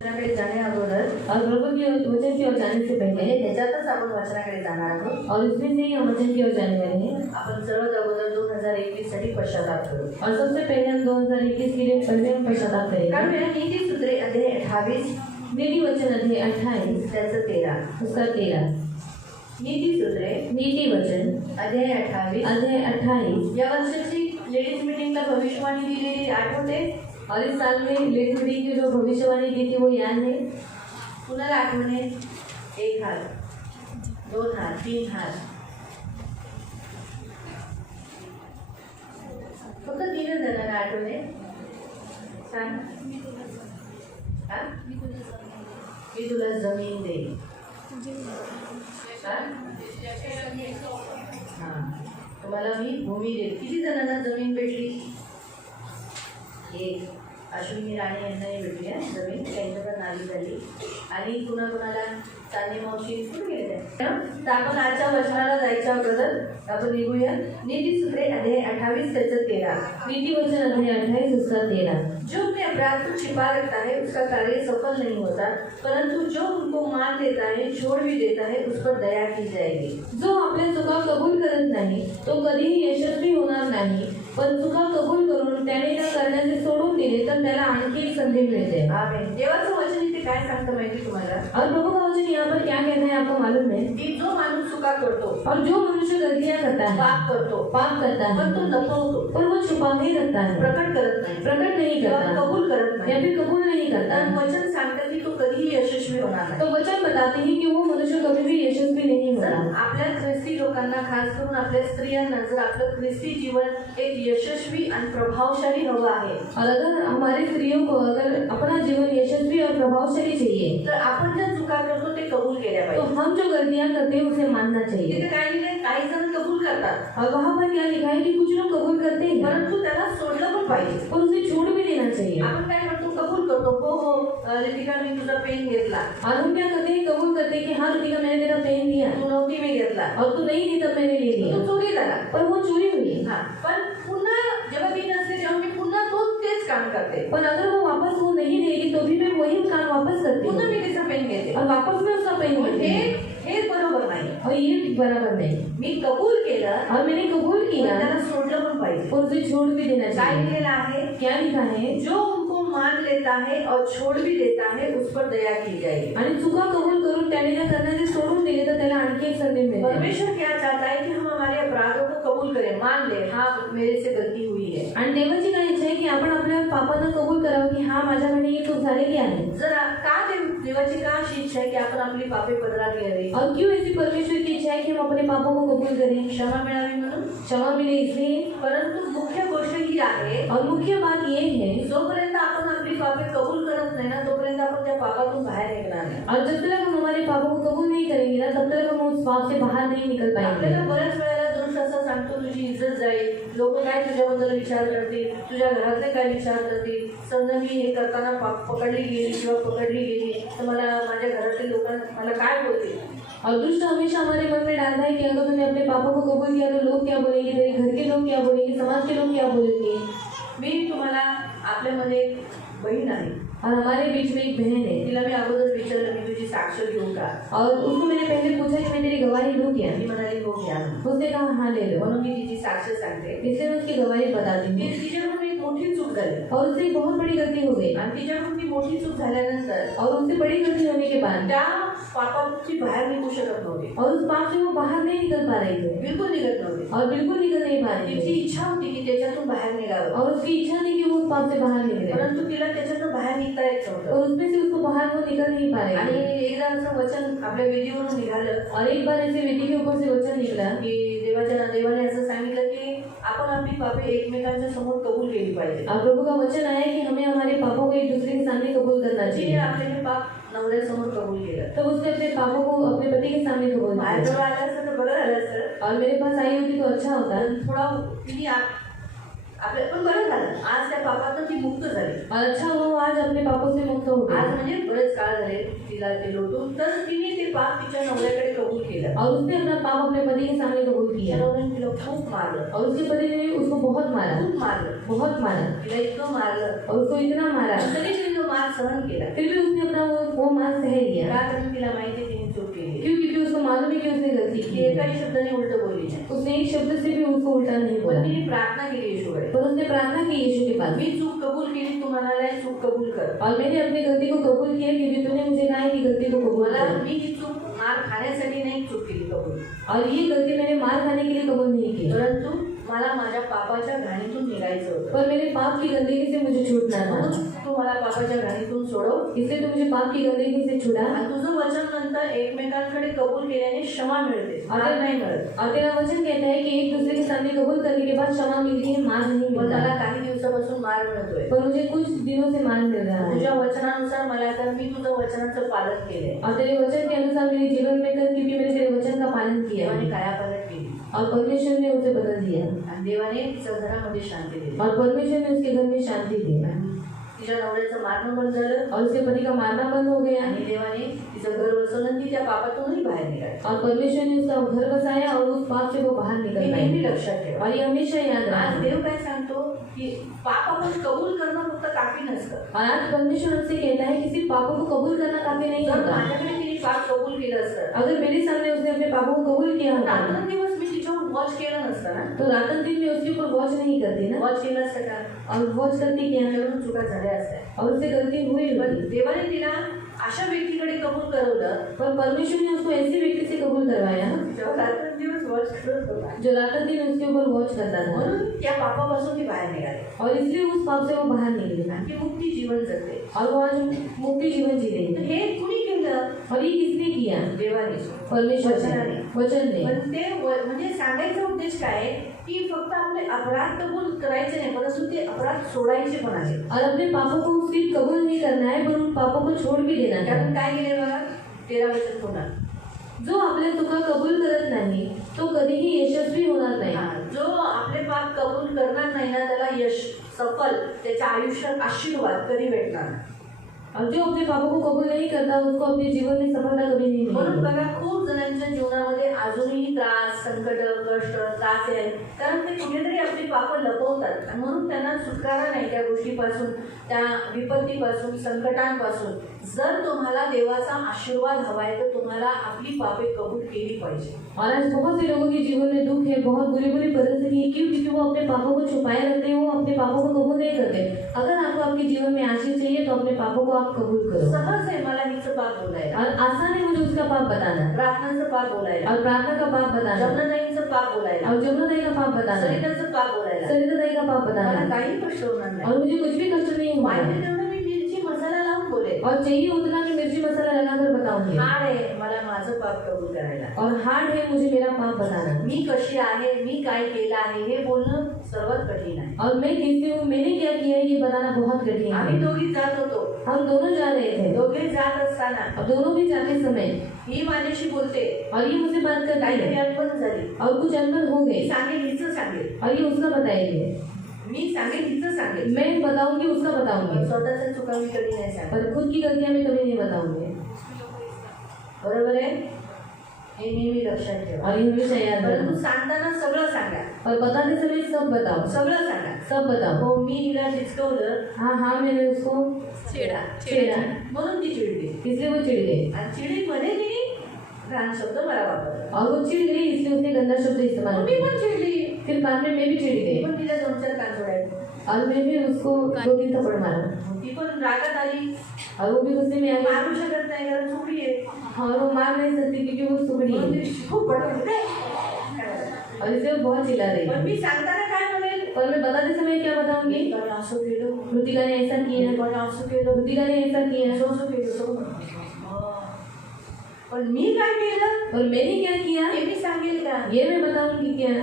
वचनाकडे जाने अगोदर और प्रभु के वचन की ओर जाने से पहले ह्याच्यातच आपण वचनाकडे जाणार आहोत और इसमें से ही हम वचन की ओर जाने वाले हैं। आपण सर्वात अगोदर 2021 साठी पश्चाताप करू। और सबसे पहले हम 2021 के लिए पहले हम पश्चाताप करेंगे। कारण नीतिसूत्रे अध्याय 28 नीति वचन अध्याय 28 त्याचं 13 उसका 13 नीतिसूत्रे नीति वचन अध्याय 28 अध्याय 28। या वर्षाची लेडीज मीटिंगला भविष्यवाणी दिलेली आठवते। और इस साल में लेडीज मीटिंग की जो भविष्यवाणी दी थी वो याद है। कुणाला आठवणे? 1 हात, 2 हात, 3 हात, फक्त 3 जणांना आठवणे। सांग हा? मी तुला जमीन देईन। हा, तुम्हाला मी भूमी देईन। किती जणांना जमीन भेटली? 1 अश्विनी राणे यांनाही भेटली आहे जमीन, त्यांच्याकडे नाली झाली। आणि कुणाला चांदी मावशी कुठे गेले? तर आपण आजच्या वचनाला जायच्या अगोदर आपण निघूया। नीतिसूत्रे अध्याय 28 त्याचं 13। नीति वचन अध्याय 28 उसका 13। जो अपने अपराध को छिपा रखता है उसका कार्य सफल नहीं होता, परंतु जो उनको मान लेता है, छोड़ भी देता है, उस पर दया की जाएगी। जो आपल्या चुका कबूल करत नाही तो कधीही यशस्वी होणार नाही, पण चुका कबूल करून त्याने त्या करण्याचे सोडून दिले तर त्याला आणखी एक संधी मिळते। आमेन। देवाचं वचन इथे काय सांगतं माहिती तुम्हाला? और प्रभु का वचन यहाँ पर क्या कहता है आपको मालूम है? की जो माणूस चुका करतो, और जो मनुष्य गलतियाँ करता है, पाप करतो, पाप करता पण है, तो लपवतो, पर वो छुपा नहीं रखता है, प्रकट करत नाही, प्रकट नहीं किंवा करता, कबूल करत या नाही, फिर कबूल नहीं करता, तर वचन सांगतं की तो कधीही यशस्वी होणार नाही। तो वचन बताते हैं कि वो मनुष्य कभी भी यशस्वी नहीं जर होता। आपल्या ख्रिस्ती लोकांना, खास करून आपल्या स्त्रियांना, जर आपलं ख्रिस्ती जीवन एक यशस्वी आणि प्रभावशाली हवं आहे, और अगर हमारी स्त्रियों को अगर अपना जीवन यशस्वी और प्रभावशाली चाहिए तर आपण ज्या चुका करतो ते कबूल केल्या तो पाहिजे। हम जो गलतियाँ करते हैं उसे मानना चाहिए। तिथे काय लिहिलंय? काही जण कबूल करतात, और वहाँ पर क्या लिखा है कि कुछ लोग कबूल करते हैं परंतु त्याला सोडलं पण पाहिजे। और उसे छोड़ भी देना चाहिए। आपण काय म्हणतो? कबूल करतो, हो हो रितिका मी तुझा पेन घेतला, और हम क्या करते हैं? कबूल करते हैं कि हाँ रितिका मैंने तेरा पेन दिया तू नव्हती मी घेतला, और तू नहीं दी तब मैंने ले लिया, तू चोरी झाला। पर वो चोरी हुई। हा, पण पुन्हा जेव्हा ती नसते तेव्हा मी पुन्हा तेच काम करते, पर अगर वो वापस वो नहीं देगी तो भी मैं वही काम वापस करती पुन्हा हूँ मी तिचा पेन घेते। और वापस मैं उसका पेन लेती हूँ। हे बरोबर नाही। और ये बराबर नहीं। मी कबूल केलं और मैंने कबूल पण किया त्याला सोडलं पण पाहिजे। और उसे छोड़ भी देना काय चाहिए। लिहिलेलं आहे? क्या लिखा है? जो उनको मान लेता है और छोड़ भी देता है उस पर दया की जाएगी। आणि चुका कबूल करून त्याने त्या करण्याचे सोडून दिले तर त्याला आणखी एक संधी मिळते। परमेश्वर क्या चाहता है कि हम हमारे अपराधों को कबूल करें, मान ले हाँ मेरे से गलती हुई है। आणि देवाची काय इच्छा आहे की आपण आपल्या पापांना कबूल करावं की हा माझ्याकडे ही चूक झालेली आहे। जर का देवाची का अशी इच्छा है कि आपण आपली पापे पदरात घ्यावी, और क्यों ऐसी परमेश्वर की इच्छा है कि हम अपने पापों को कबूल करें? क्षमा मिळावी म्हणून। क्षमा मिले इसलिए। परंतु मुख्य गोष्ट ही आहे, और मुख्य बात ये है जोपर्यंत आपण आपली पापे कबूल करत नाही ना तोपर्यंत आपण त्या पापातून बाहेर निघणार नाही। और जब तक हम हमारे पापों को कबूल नहीं करेंगे ना तब तक हम उस पाप से बाहर नहीं निकल पाएंगे। आपल्याला बऱ्याच वेळेला दृष्ट असं सांगतो तुझी इज्जत जाईल, लोक काय तुझ्याबद्दल विचार करतील, तुझ्या घरातले काय विचार करतील, समजा मी हे करताना पकडली गेली किंवा पकडली गेली तर मला माझ्या घरातले लोक मला काय बोलतील। और दुष्ट हमेशा हमारे मन में डालता है कि अगर तूने अपने पापों को कबूल किया तो लोग क्या बोलेंगे, तेरे घर के लोग क्या बोलेंगे, समाज के लोग क्या बोलेंगे। मी तुम्हाला आपल्यामध्ये एक बहीण आहे और हमारे बीच में एक बहन है, तिला मी अगोदर विचारलं मी तुझी साक्ष घेऊ का? और उसको मैंने पहले पूछा कि मैं तेरी गवाही लूँ क्या? मी म्हणाली हो घ्या, उसने कहा हाँ ले लो। म्हणून मी तिची साक्ष सांगते। इसलिए मैं उसकी गवाही बताती हूँ। तिच्याकडून एक मोठी चूक झाली और उससे बहुत बड़ी गलती हो गई आणि तिच्याकडून ती मोठी चूक झाल्यानंतर और उससे बड़ी गलती होने के बाद त्या पापाची बाहेर निघू शकत नव्हती, और उस पाप से वो बाहर नहीं निकल पा रही थी बिलकुल निघत नव्हती। और बिल्कुल निकल नहीं पा रही तिची थी इच्छा होती की त्याच्यातून बाहेर निघावं, और उसकी इच्छा थी कि वो उस पाप से बाहर निकले, परंतु तिला त्याच्यातून बाहेर निघता येत नव्हतं। और उसमें से उसको बाहर वो निकल नहीं पा आणि रही। एकदा असं वचन आपल्या वेदीवरून निघालं और एक बार ऐसे वेदी के ऊपर से वचन निकला की देवाने असं सांगितलं की आपण आपली पापे एकमेकांच्या समोर कबूल केली पाहिजे। और प्रभु का वचन आया कि हमें हमारे पापों को एक दूसरे के सामने कबूल करना तिने चाहिए। आपले हे पाप नवऱ्यासमोर कबूल केलं। तब उसने अपने पापों को अपने पति के सामने कबूल बाहेर किया। जवळ आलं असतं तर बरं झालं असतं, और मेरे पास आई होती तो अच्छा होता। थोडा तिने आपल्या पण बरं झालं, आज त्या पापातून ती मुक्त झाली। और अच्छा हुआ आज अपने पापों से मुक्त हो आज गई। म्हणजे बरेच काळ झाले तिला ते लोटून, तर तिने ते पाप तिच्या नवऱ्याकडे कबूल केलं. और उसने अपना पाप अपने पति के सामने कबूल किया नवऱ्याने तिला खूप मारलं, और उसके पति ने उसको बहुत मारा, खूप मारलं, बहुत मारा तिला इतकं मारलं, और उसको इतना मारा, तरी तिने तो मार सहन केला. फिर भी उसने अपना वो मार सह लिया. का? कारण तिला माहिती आहे तिने चूक केली. क्यों? क्योंकि उसको मालूम है कि उसने गलती ती की है. एकाही शब्दाने उलट बोलली नाही. उसने एक शब्द से भी उसको उल्टा नहीं पण बोला, तिने प्रार्थना केली येशूकडे, पर उसने प्रार्थना की यीशु के पास, मी चूक कबूल केली, तू म्हणाला चूक कबूल कर. और मैंने अपनी गलती को कबूल किया क्योंकि तूने मुझे कहा है कि गलती को कबूल मला कर. मी ही चूक मार खाण्यासाठी नाही चूक केली कबूल, और ये गलती मैंने मार खाने के लिए कबूल नहीं की, परंतु मला माझ्या पापाच्या घाणीतून निघायचं होतं. पर मेरे पाप की गंदगी से मुझे छूटना था. म्हणून तू मला पापाच्या घाणीतून सोडव, इसलिए तू मुझे पाप की गंदगी से छुड़ा. आणि तुझं वचन नंतर एकमेकांकडे कबूल केल्याने क्षमा मिळते, मार नाही मिळत. और तेरा वचन कहता है कि एक दूसरे के सामने कबूल करने के बाद क्षमा मिलती है, मार नहीं पण मिलता. मला काही दिवसापासून मार मिळतोय. पर मुझे कुछ दिनों से मार मिल रहा है. तुझ्या वचनानुसार मला तर मी तुझं वचनाचं पालन केलंय. और तेरे वचन के अनुसार मेरे जीवन में कर, क्योंकि मैंने तेरे वचन का पालन किया देवाने है. कायापालट केली और परमेश्वर ने उसे बदल दिया, आणि देवाने तिच्या घरामध्ये शांती दिली. और परमेश्वर ने उसके घर में शांति दी, तिच्या नवऱ्याचं मारणं बंद झालं और उसके पति का मारना बंद हो गया. आणि देवाने तिचं घर बसवलं, ती त्या पापातूनही बाहेर निघाली. और परमेश्वर ने उसका घर बसाया और उस पाप से वो बाहर हे निकल नेहमी पाई. लक्षात ठेवा. और ये हमेशा याद आज रखना. देव काय सांगतो की पाप आपण कबूल करणं फक्त काफी नसतं. और आज परमेश्वर हमसे कहता है कि सिर्फ पापों को कबूल करना काफी नहीं जर होता. माझ्याकडे तिने पाप कबूल केलं असतं, अगर मेरे सामने उसने अपने पापों को कबूल किया होता रात्रंदिवस मी तिच्यावर वॉच केलं नसतं ना. तो रात दिन में उसके ऊपर वॉच नहीं करती ना. वॉच केलं असतं का? और वॉच करती क्या, त्याच्यावरून चुका झाल्या असत्या. और उससे गलती हुई पण होती. देवाने तिला अशा व्यक्तीकडे कबूल करवलं, पर परमेश्वर ने उसको ऐसे व्यक्ति से कबूल करवाया तिच्यावर रात्रंदिवस वॉच करत होता. जो रात दिन उसके ऊपर वॉच करता था. म्हणून त्या पापापासून ती बाहेर निघाली और इसलिए उस पाप से वो बाहर निकली आणि ती मुक्ती जीवन जगते. और वो आज मुक्ति जीवन जी रही तर है. हे कुणी केलं? और ये किसने किया? देवाने. परमेश्वर वचनाने. ने, वचन ने. पण ते म्हणजे सांगायचा उद्देश काय आहे? की फक्त आपले अपराध कबूल करायचे नाही, परंतु ते अपराध सोडायचे पण आहे. और अपने पापों को सिर्फ कबूल नहीं करना है, पर उन पापों को छोड़ भी देना है. कारण काय केले बघा, 13 वचन पुन्हा. जो आपल्या चुका कबूल करत नाही तो कधीही यशस्वी होणार नाही. हा, जो आपले पाप कबूल करणार नाही ना, त्याला यश, सफल, त्याच्या आयुष्यात आशीर्वाद कधी भेटणार नाही. और जो अपने पापों को कबूल नहीं करता उसको अपने जीवन में सफलता कभी नहीं म्हणून मिलेगी. बघा, खूप जणांच्या जीवनामध्ये अजूनही त्रास, संकट, कष्ट, त्रास आहे, कारण ते कुठेतरी आपली पापं लपवतात आणि म्हणून त्यांना सुटकारा नाही त्या गोष्टीपासून, त्या विपत्तीपासून, संकटांपासून. जर तुम्हाला देवाचा आशीर्वाद हवा आहे तर तुम्हाला आपली पापे कबूल केली पाहिजे. और आज बहुत से लोगों के जीवन में दुख है, बहुत बुरी बुरी परिस्थिति है. क्यों? क्योंकि वो अपने पापों को छुपाए रखते हैं, वो अपने पापों को कबूल नहीं करते. अगर आपको आपके जीवन में आशीष चाहिए तो अपने पापों को आप कबूल करो. सहज आहे मला हिचं पाप बोलायला, और आसान है मुझे उसका पाप बताना, प्रार्थनाचं पाप बोलायला, और प्रार्थना का पाप बताना, जमुनाताईंचं पाप बोलायला, और जमुनाताई का पाप बताना, सरिताचं पाप बोलायला. सरिताताई का पाप मला बताना. काही कष्ट होणार नाही. और मुझे कुछ भी कष्ट नहीं हुआ. माहिती तेवढं मी मिरची मसाला लावून बोले. और चाहिए उतना मैं मिर्ची मसाला लगाकर बताऊंगी. हाड आहे मला माझं पाप कबूल करायला. और हार्ड है मुझे मेरा पाप बताना. मी कशी आहे, मी काय केलं आहे हे बोलणं सर्वात कठीण आहे. और मैं कैसी हूँ, मैंने क्या किया है, ये बताना बहुत कठिन आम्ही है. दोघी जात होतो. हम दोनों जा रहे थे. दोघे जात असताना अब दोनों भी जाते समय ही माझ्याशी बोलते, और ये मुझसे बात करती काहीतरी है अडचण झाली. और कुछ अनबन हो मी गई सांगेल हिचं सांगेल, और ये उसका बताएंगे. मी सांगेल हिचं सांगेल. मैं बताऊंगी उसका बताऊंगी, स्वतःच्या चुका मी कधी नाही सांगत. पर खुद की गलतियां मैं कभी नहीं बताऊंगी. बरोबर आहे? हे नेहमी लक्षात ठेवा. और ये हमेशा याद परंतु रखना. सांगताना सगळं सांगा, और बताते समय सब बताओ, सगळं सांगा. सब बताओ. हो, मी हिला डिस्कवलं, हाँ हाँ मैंने उसको छेड़ा, म्हणून ती चिडली इसलिए वो चिढ़ गई. आणि चिडीमध्ये तिने घाण शब्द मला वापरला. और वो चिढ़ गई इसलिए उसने गंदा शब्द इस्तेमाल मी किया. पण चिडली, फिर बाद में मैं भी चिढ़ गई पण तिला 2-4 कान जोडायचे. और मैं भी उसको 2-3 थप्पड़ मारा. ती पण रागात आली. और वो भी गुस्से में आ गई. मारू शकत नाही कारण चुकली आहे. और वो मार नहीं सकती क्योंकि वो सुगड़ी म्हणून है. ती खूप भडकली. और इसलिए वो बहुत चिल्ला रही पण है. मी सांगताना काय म्हणेल, पर मैं बताते समय क्या बताऊंगी, मी असं केलं, कृतिका ने ऐसा किया, मी असं केलं, कृतिका ने ऐसा किया. असं केलं, सगळं. पण मी काय केलं और मैंने क्या किया हे मी सांगेल का? ये मैं बताऊंगी क्या?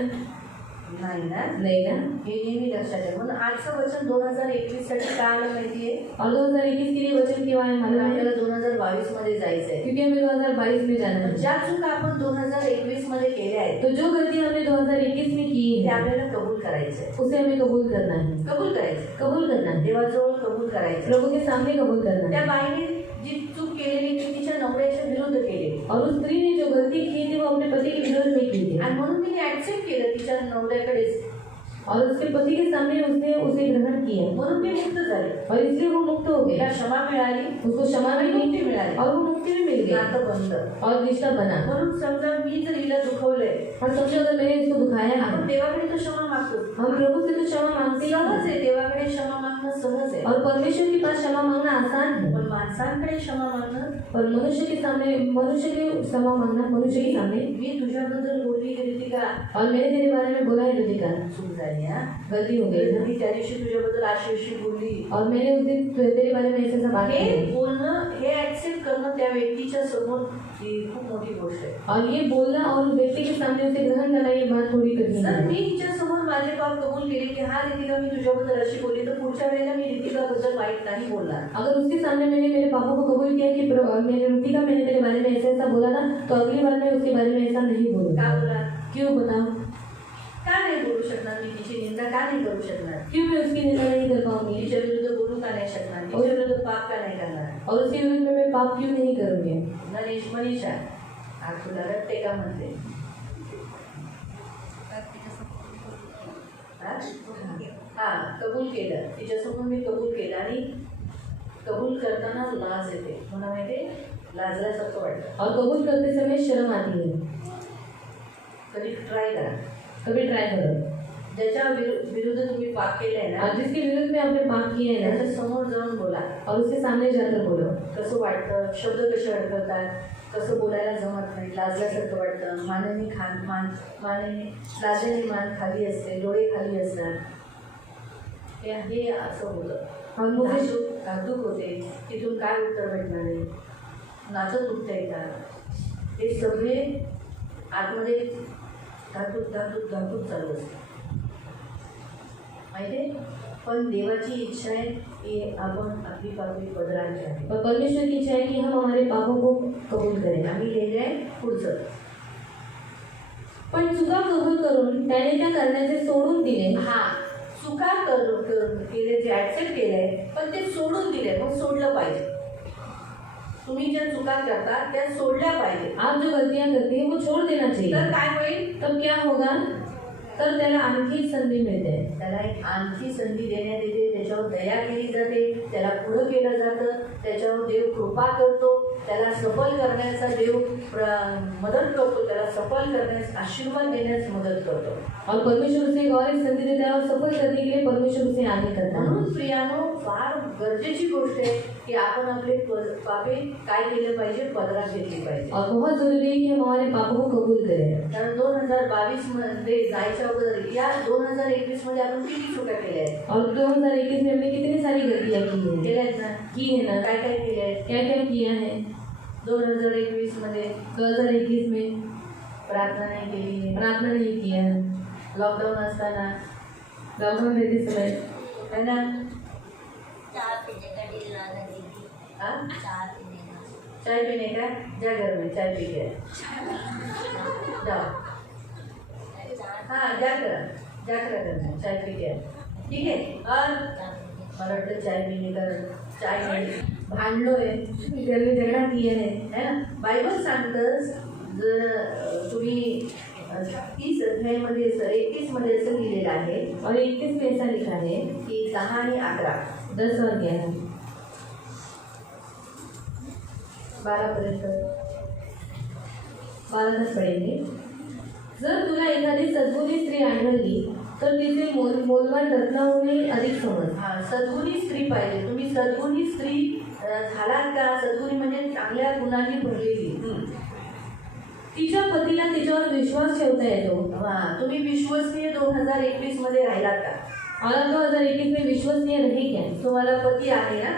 नाही ना. नहीं ना. हे नेहमी लक्षात ठेवा. म्हणून आजचं वचन 2021 साठी काय आलं माहितीये? और 2021 के लिए वचन क्यों आया मालूम है? आपल्याला 2022 मध्ये जायचंय. क्योंकि हमें 2022 में जाना है. ज्या चुका आपण 2021 मध्ये केल्या आहेत तो जो गलती हमने 2021 में की ते है आपल्याला कबूल करायचंय. उसे हमें कबूल करना है. कबूल करायचं, कबूल करना है. देवाजवळ कबूल करायचं. प्रभु के सामने कबूल करना त्या है. बाईने जी चूक केलेली और उस स्त्री ने जो गलती की थी वो अपने पति के विरोध में की थी आणि म्हणून तिने ऍक्सेप्ट केलं तिच्या नवऱ्याकडेच, और उसके पति के सामने उसने उसे ग्रहण किया म्हणून ती मुक्त झाली. और इसलिए वो मुक्त हो तिला गया, क्षमा मिळाली, उसको क्षमा आणि भी मुक्ती मिली मिळाली, और वो मुक्ति भी मिल गई नातं बंद. और रिश्ता बना. म्हणून समजा मी जर हिला दुखवलंय, और समझो अगर मैंने इसको दुखाया आपण है, देवाकडे तर क्षमा मागतो. हम प्रभु से तो क्षमा मांगते ही सहज हैं आहे, देवाकडे क्षमा मागणं सहज आहे. और परमेश्वर के पास क्षमा मांगना आसान है, पण माणसांकडे क्षमा मागणं, और मनुष्य के सामने मनुष्य के क्षमा मांगना मनुष्य के सामने. मी तुझ्याबद्दल बोलली रितिका, और मैंने तेरे बारे में बोला है रितिका, चूक झाली हा. गलती हो गई मी त्या दिवशी तुझ्याबद्दल अशी बोलली. और मैंने उस दिन तेरे बारे में ऐसा बात हे की बोलणं, हे ऍक्सेप्ट करणं त्या व्यक्तीच्या समोर ही खूप मोठी गोष्ट आहे. और ये बोलना और उस व्यक्ति के सामने उसे ग्रहण करना ये बात थोड़ी कठिन जर है. मी हिच्या समोर माझे पाप कबूल केले की हा रितिका मी तुझ्याबद्दल अशी बोलली, तर पुढच्या वेळेला मी रितिकाबद्दल वाईट नाही बोलणार. अगर उसके सामने मैंने मेरे पापा को कबूल किया कि मेरे रितिका मैंने तेरे बारे में ऐसा बोला था, तो अगली बार मैं उसके बारे में ऐसा नहीं का बोलूंगा. बोला? क्यों बताओ? का नाही बोलू शकणार मी तिची निंदा, का नाही करू शकणार? क्यों मैं उसकी निंदा नहीं कर पाऊंगी तिच्या विरुद्ध बोलू का नाही शकणार? तिच्या विरुद्ध पाप का नाही करणार? और उसके विरुद्ध में मैं पाप क्यों नहीं करूंगी. मनीषा, आज तुला रडते का म्हणते? हा, कबूल केलं तिच्यासमोर, मी कबूल केलं, आणि कबूल करताना लाज येते. मला माहिती, लाजल्यासारखं वाटतं. और कबूल करते समय शर्म आती है. कधी ट्राय करा. कभी ट्राई करो. ज्याच्या विरुद्ध तुम्ही पाप केलंय ना, और जिसके विरुद्ध में आपने पाप किया है ना, त्याच्या समोर जाऊन बोला. और उसके सामने जाकर बोलो. कसं वाटतं, शब्द कसे अडकतात, कसं बोलायला जमत नाही, लाजल्यासारखं वाटतं, मानेने लाजेने मान खाली असते, डोळे खाली असतात, हे असं होतं. और मुझे धाकधूक होते, तिथून काय उत्तर भेटणार आहे, नाचत उठतंय का, हे सगळे आतमध्ये धाकधूक चालू असते, माहिती आहे. पण देवाची इच्छा आहे की आपण आपली पापी पदरात घ्यावी. और परमेश्वर की इच्छा है कि हम हमारे पापों को कबूल करें. आम्ही लिहिले आहे पुढचं. पण चुका कबूल करून त्याने त्या करण्याचे सोडून दिले. हा, चुका करून केले, जे ऍक्सेप्ट केलंय, पण ते सोडून दिले. मग सोडलं पाहिजे. तुम्ही ज्या चुका करता त्या सोडल्या पाहिजे. आप जो गलतियां करते हैं वो छोड़ देना चाहिए. तर काय होईल? तब क्या होगा? तर त्याला आणखी संधी मिळते. त्याला एक आणखी संधी देण्यात येते, त्याच्यावर दया केली जाते, त्याला पुढं केलं जातं, त्याच्यावर देव कृपा करतो, त्याला सफल करण्याचा देव मदत करतो, त्याला सफल करण्यास, आशीर्वाद देण्यास मदत करतो. और परमेश्वर उसे एक और एक संधि देता है और सफल करने के लिए परमेश्वर उसे आगे करता है. म्हणून प्रियानो, फार गरजेची गोष्ट आहे की आपण आपले पापे काय केले पाहिजे, पदरात घेतली पाहिजे. और बहुत जरूरी है कि हम हमारे पापों को कबूल करें. कारण 2022 मध्ये जायच्या अगोदर, या 2021 मध्ये आपण किती चुका केल्या आहेत? और 2021 में हमने कितनी सारी गलतियां की हैं. केल्या आहेत ना? की है ना. काय काय केले आहेत? क्या क्या किया है. 2021 मध्ये 2021 में प्रार्थना नाही केली, प्रार्थना नहीं किया. लॉकडाऊन असताना, लॉकडाउन रहते समय है ना? चाय पीने का डील लगा दीदी. हाँ? चाय पीने का. चाय पीने का, जा घर में चाय पी के जाओ. हाँ, जा करा घर में चाय पी के. ठीक है. और मला वाटतं चाय पीने का, चाय नाही, भांडलोय, घर में झगड़ा किया है ना. बायबल सांगतच, जर तुम्ही 30 अध्यायामध्ये 31 मध्ये असं लिहिलेलं आहे और 21 में ऐसा लिखा है की 10 आणि 11, 10 और 11, 12 पर्यंत 12 पडेंगे. जर तुला एखादी सद्गुणी स्त्री आढळली तर तिचे मोलवान रत्नाहूनही अधिक समज. हा, सद्गुणी स्त्री पाहिजे. तुम्ही सद्गुणी स्त्री झालात का? सद्गुणी म्हणजे चांगल्या गुणांनी भरलेली. तिच्या पतीला तिच्यावर विश्वास ठेवता येतो. हा, तुम्ही विश्वसनीय 2021 मध्ये राहिलात का? और आप 2021 में विश्वसनीय रहे क्या? तुम्हाला पती आहे ना,